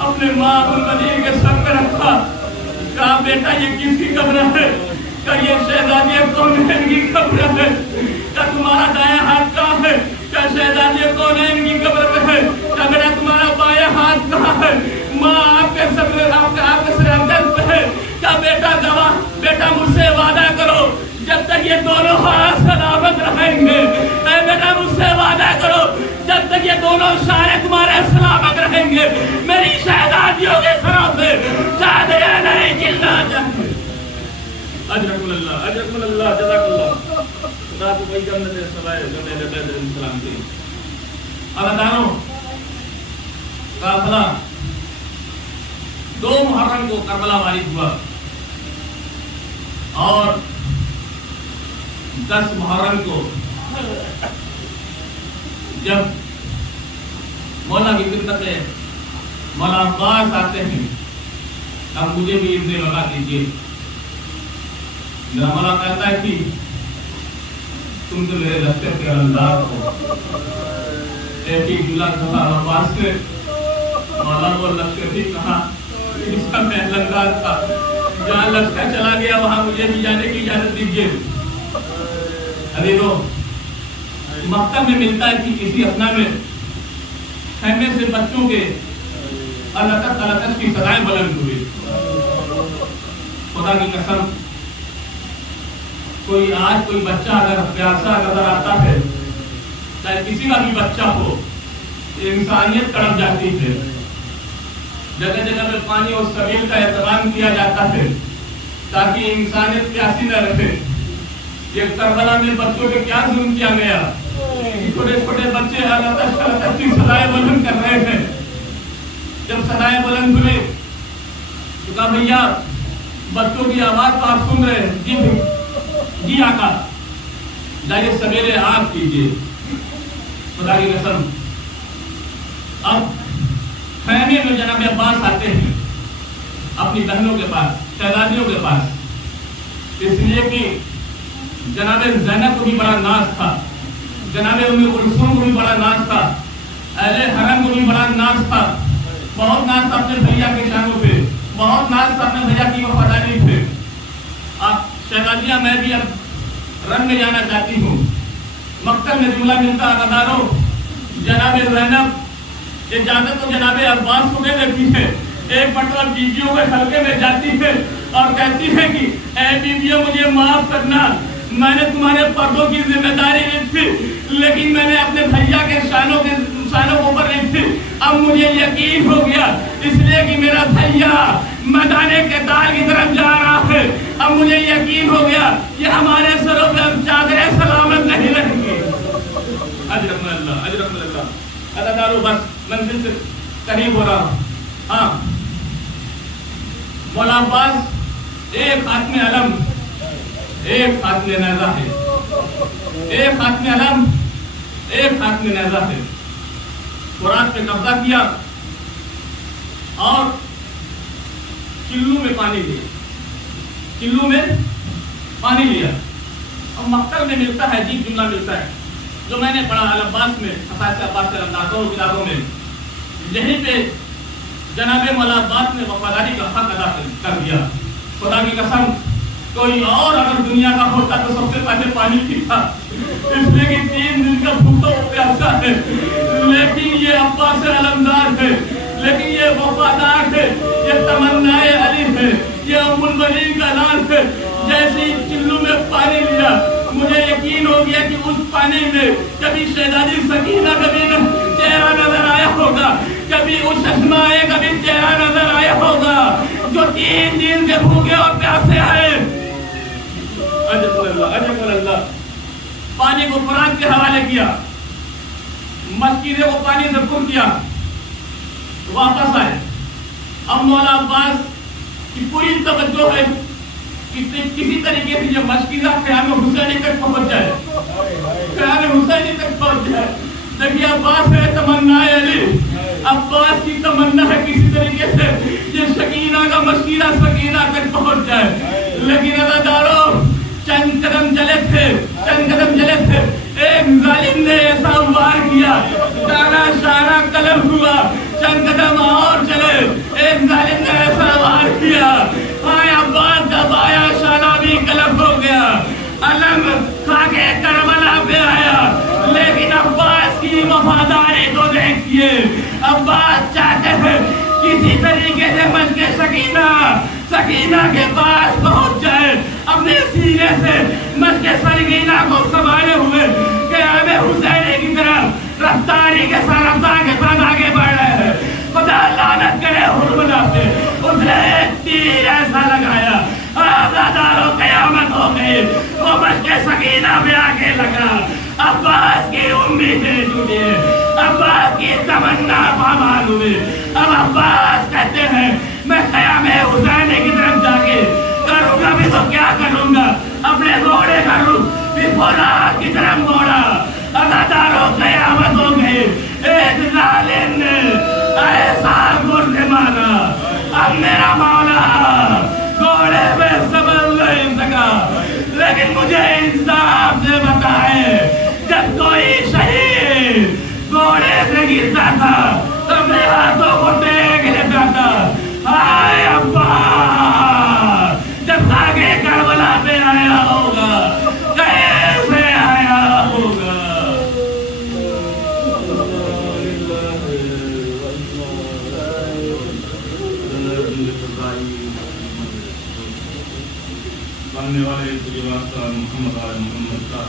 اپنے ماں ابوالفضل کے سر پہ رکھا. کہا بیٹا یہ کس کی قبر ہے؟ کہ یہ شہزادی کونین کی قبر ہے. کہ تمہارا دایاں ہاتھ کہاں ہے؟ کہ شہزادی کونین کی قبر پہ ہے. کہ بیٹا تمہارا بایاں ہاتھ کہاں ہے، ماں آپ کے سر درد پہ ہے، کیا بیٹا مجھ سے وعدہ کرو جب تک یہ دونوں ہاتھ سلامت رہیں گے، اے بیٹا مجھ سے وعدہ کرو جب تک یہ دونوں اشارے تمہارے سلامت رہیں گے میری شہزادیوں کے سروں سے شادی نہیں چلنا چاہتے۔ اجرکم اللہ جزاک اللہ، خدا کو کوئی جنت سوائے جنت السلام کی۔ عزیزانو، قافلہ 2 محرم کو کربلا وارد ہوا اور 10 محرم کو جب مولا کی خدمت میں مولا عباس آتے ہیں، اب مجھے بھی اذن لگا دیجیے۔ میرا مولا کہتا ہے کہ تم تو میرے لشکر کے انداز ہو۔ ایک ہی جملہ کہا عباس نے، مولا وہ لشکر بھی کہا اس کا میں انداز تھا، جہاں لشکر چلا گیا وہاں مجھے بھی جانے کی اجازت دیجیے۔ عزیزو، مکتب میں ملتا ہے کہ کسی اثنا میں خیمے سے بچوں کے الکت کی صدائیں بلند ہوئی۔ خدا کی قسم، کوئی بچہ اگر پیاسا نظر آتا ہے، چاہے کسی کا بھی بچہ ہو، انسانیت تڑپ جاتی ہے۔ جگہ جگہ میں پانی اور سبیل کا اہتمام کیا جاتا ہے تاکہ انسانیت پیاسی نہ رہے۔ یہ کربلا میں بچوں کے کیا ظلم کیا گیا، چھوٹے چھوٹے بچے اللہ کی صدائیں بلند کر رہے ہیں۔ جب صدائیں بلند ہوئے تو کہا بھیا بچوں کی آواز تو آپ سن رہے ہیں، جی آقا جائیے سویرے آپ کیجیے۔ خدا کی قسم، اب خیمے میں جناب عباس آتے ہیں اپنی بہنوں کے پاس، شہزادیوں کے پاس، اس لیے کہ جناب زینب کو بھی بڑا ناز تھا، جناب ام کلثوم کو بھی بڑا ناز تھا، اہل حرم کو بھی بڑا ناز تھا، بہت ناز تھا اپنے بھیا کے شانوں پہ، بہت ناز تھا اپنے بھیا کی وفاداری پہ۔ آپ شہزادیاں، میں بھی اب رن میں جانا چاہتی ہوں۔ مکتب میں جملہ ملتا عزادارو، جناب زینب اجازت تو جناب عباس کو دے دیتی ہے، ایک مرتبہ بیویوں کے حلقے میں جاتی ہے اور کہتی ہے کہ اے بیویوں مجھے معاف کرنا، میں نے تمہارے پردوں کی ذمہ داری لی تھی لیکن میں نے اپنے بھیا کے شانوں کو اوپر لی تھی، اب مجھے یقین ہو گیا اس لیے کہ میرا بھیا میدان قتال کی طرف جا رہا ہے، اب مجھے یقین ہو گیا کہ ہمارے سروں پہ اب چادریں سلامت نہیں رہیں گی۔ اجرکم اللہ، عزادارو بس منزل سے قریب ہو رہا ہوں۔ ہاں، مولا عباس ایک ہاتھ میں علم، ایک ہاتھ میں نیزہ ہے، ایک ہاتھ میں علم، ایک ہاتھ میں نیزہ ہے۔ فرات پہ قبضہ کیا اور چلو میں پانی لیا، چلو میں پانی لیا۔ اور مقتل میں ملتا ہے، جیب جملہ ملتا ہے جو میں نے پڑھا العباس میں، خصائص عباس کے اندازوں کتابوں میں، یہیں پہ جناب مولا عباس نے وفاداری کا حق ادا کر دیا۔ خدا کی قسم، کوئی اور اگر دنیا کا ہوتا تو سب سے پہلے پانی پیتا، اس لیے کہ 3 دن کا بھوکا پیاسا ہے، لیکن یہ عباس علمدار ہے، لیکن یہ وفادار ہے، یہ تمنائے علی ہے، یہ ام المؤمنین کا نام ہے۔ جیسے ہی چلو میں پانی لیا مجھے یقین ہو گیا کہ اس پانی میں کبھی شہزادی سکینہ کبھی چہرہ نظر آیا ہوگا، کبھی اس ششمائے کبھی چہرہ نظر آیا ہوگا جو 3 دن کے بھوکے اور پیاسے آئے۔ عجب اللہ، پانی کو فرات کے حوالے کیا، مسکینے کو پانی سے پر کیا، واپس آئے۔ اب مولا عباس کی پوری توجہ ہے کہ کسی طریقے سے یہ مشکیزہ خیام حسینی تک پہنچ جائے، خیام حسینی تک پہنچ جائے۔ دیکھیے عباس ہے تمنا علی، عباس کی تمنا ہے کسی طریقے سے یہ سکینہ کا مشکیزہ سکینہ تک پہنچ جائے، لیکن عزادارو چند قدم چلے تھے، ایک ظالم نے ایسا وار کیا، تانا شانہ قلم ہوا، چند قدم اور چلے، ایک ظالم نے ایسا وار کیا، آئے عباس کا بایا شانہ بھی قلم ہو گیا، علم کھا کے کربلا پہ آیا، لیکن عباس کی وفاداری کو دیکھئے، عباس چاہتے ہیں کہ دے مشق سکینہ سکینہ کے پاس پہنچ جائے اپنے سینے سے مشق سکینہ کو سنبھالے ہوئے قیام حسینی کی طرف رفتاری کے ساتھ آگے بڑھ رہے ہیں. خدا لعنت کرے حرملا پہ اس نے ایک تیر ایسا لگایا عزادارو قیامت ہو گئی. وہ مشق سکینہ پہ آگے لگا. عباس کی امیدیں ٹوٹی, عباس کی تمنا پامال ہوئی. اب عباس کہتے ہیں میں قیام حسینی کی طرف جا کے کروں گا بھی تو کیا کروں گا, اپنے گھوڑے کا رخ فولاد کی طرف موڑا. عزادارو قیامت ہو گئی. ایک ظالم نے ایسا گرد مارا, اب میرا مولا گھوڑے میں سنبھل نہیں سکا. لیکن مجھے انصاف سے بتائے, جب کوئی شہید گھوڑے سے گرتا تھا تو اپنے ہاتھوں کو ٹیک لیتا تھا. ہائے ابا جب آگے کربلا پہ آیا ہوگا کیسے آیا ہوگا. بننے والے تجھے واسطہ محمد آل محمد کا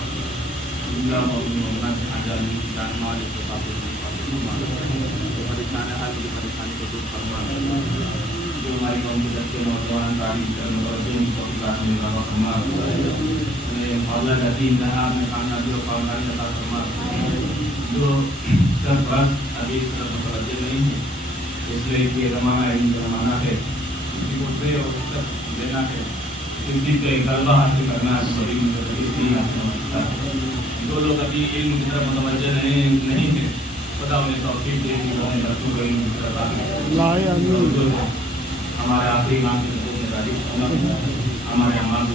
اللہ مولانا حجانی جان مالک کے پاس پریشان حال کی پریشانی کو دور فرما. جو ہماری قوم کے بچے نوجوان تعلیم کرنے والے ان کو اللہ نے روا فرما. مولا عظیم جہاں میں کامیابی و کامیابی عطا فرما. جو سرپرست ابھی اس طرف متوجہ نہیں ہے اس لیے کہ زمانہ علم کا زمانہ ہے, کسی کو دے اور وقت دینا ہے, کسی پہ غلبہ حاصل کرنا ہے, بڑی اس لیے حاصل ہوتا ہے. جو لوگ ابھی علم کی طرف متوجہ نہیں ہیں خدا انہیں توفیق دے کہ وہ بچوں کو علم کی طرف ہمارے آخری امام کی حقوق میں تعریف ہمارے امام کو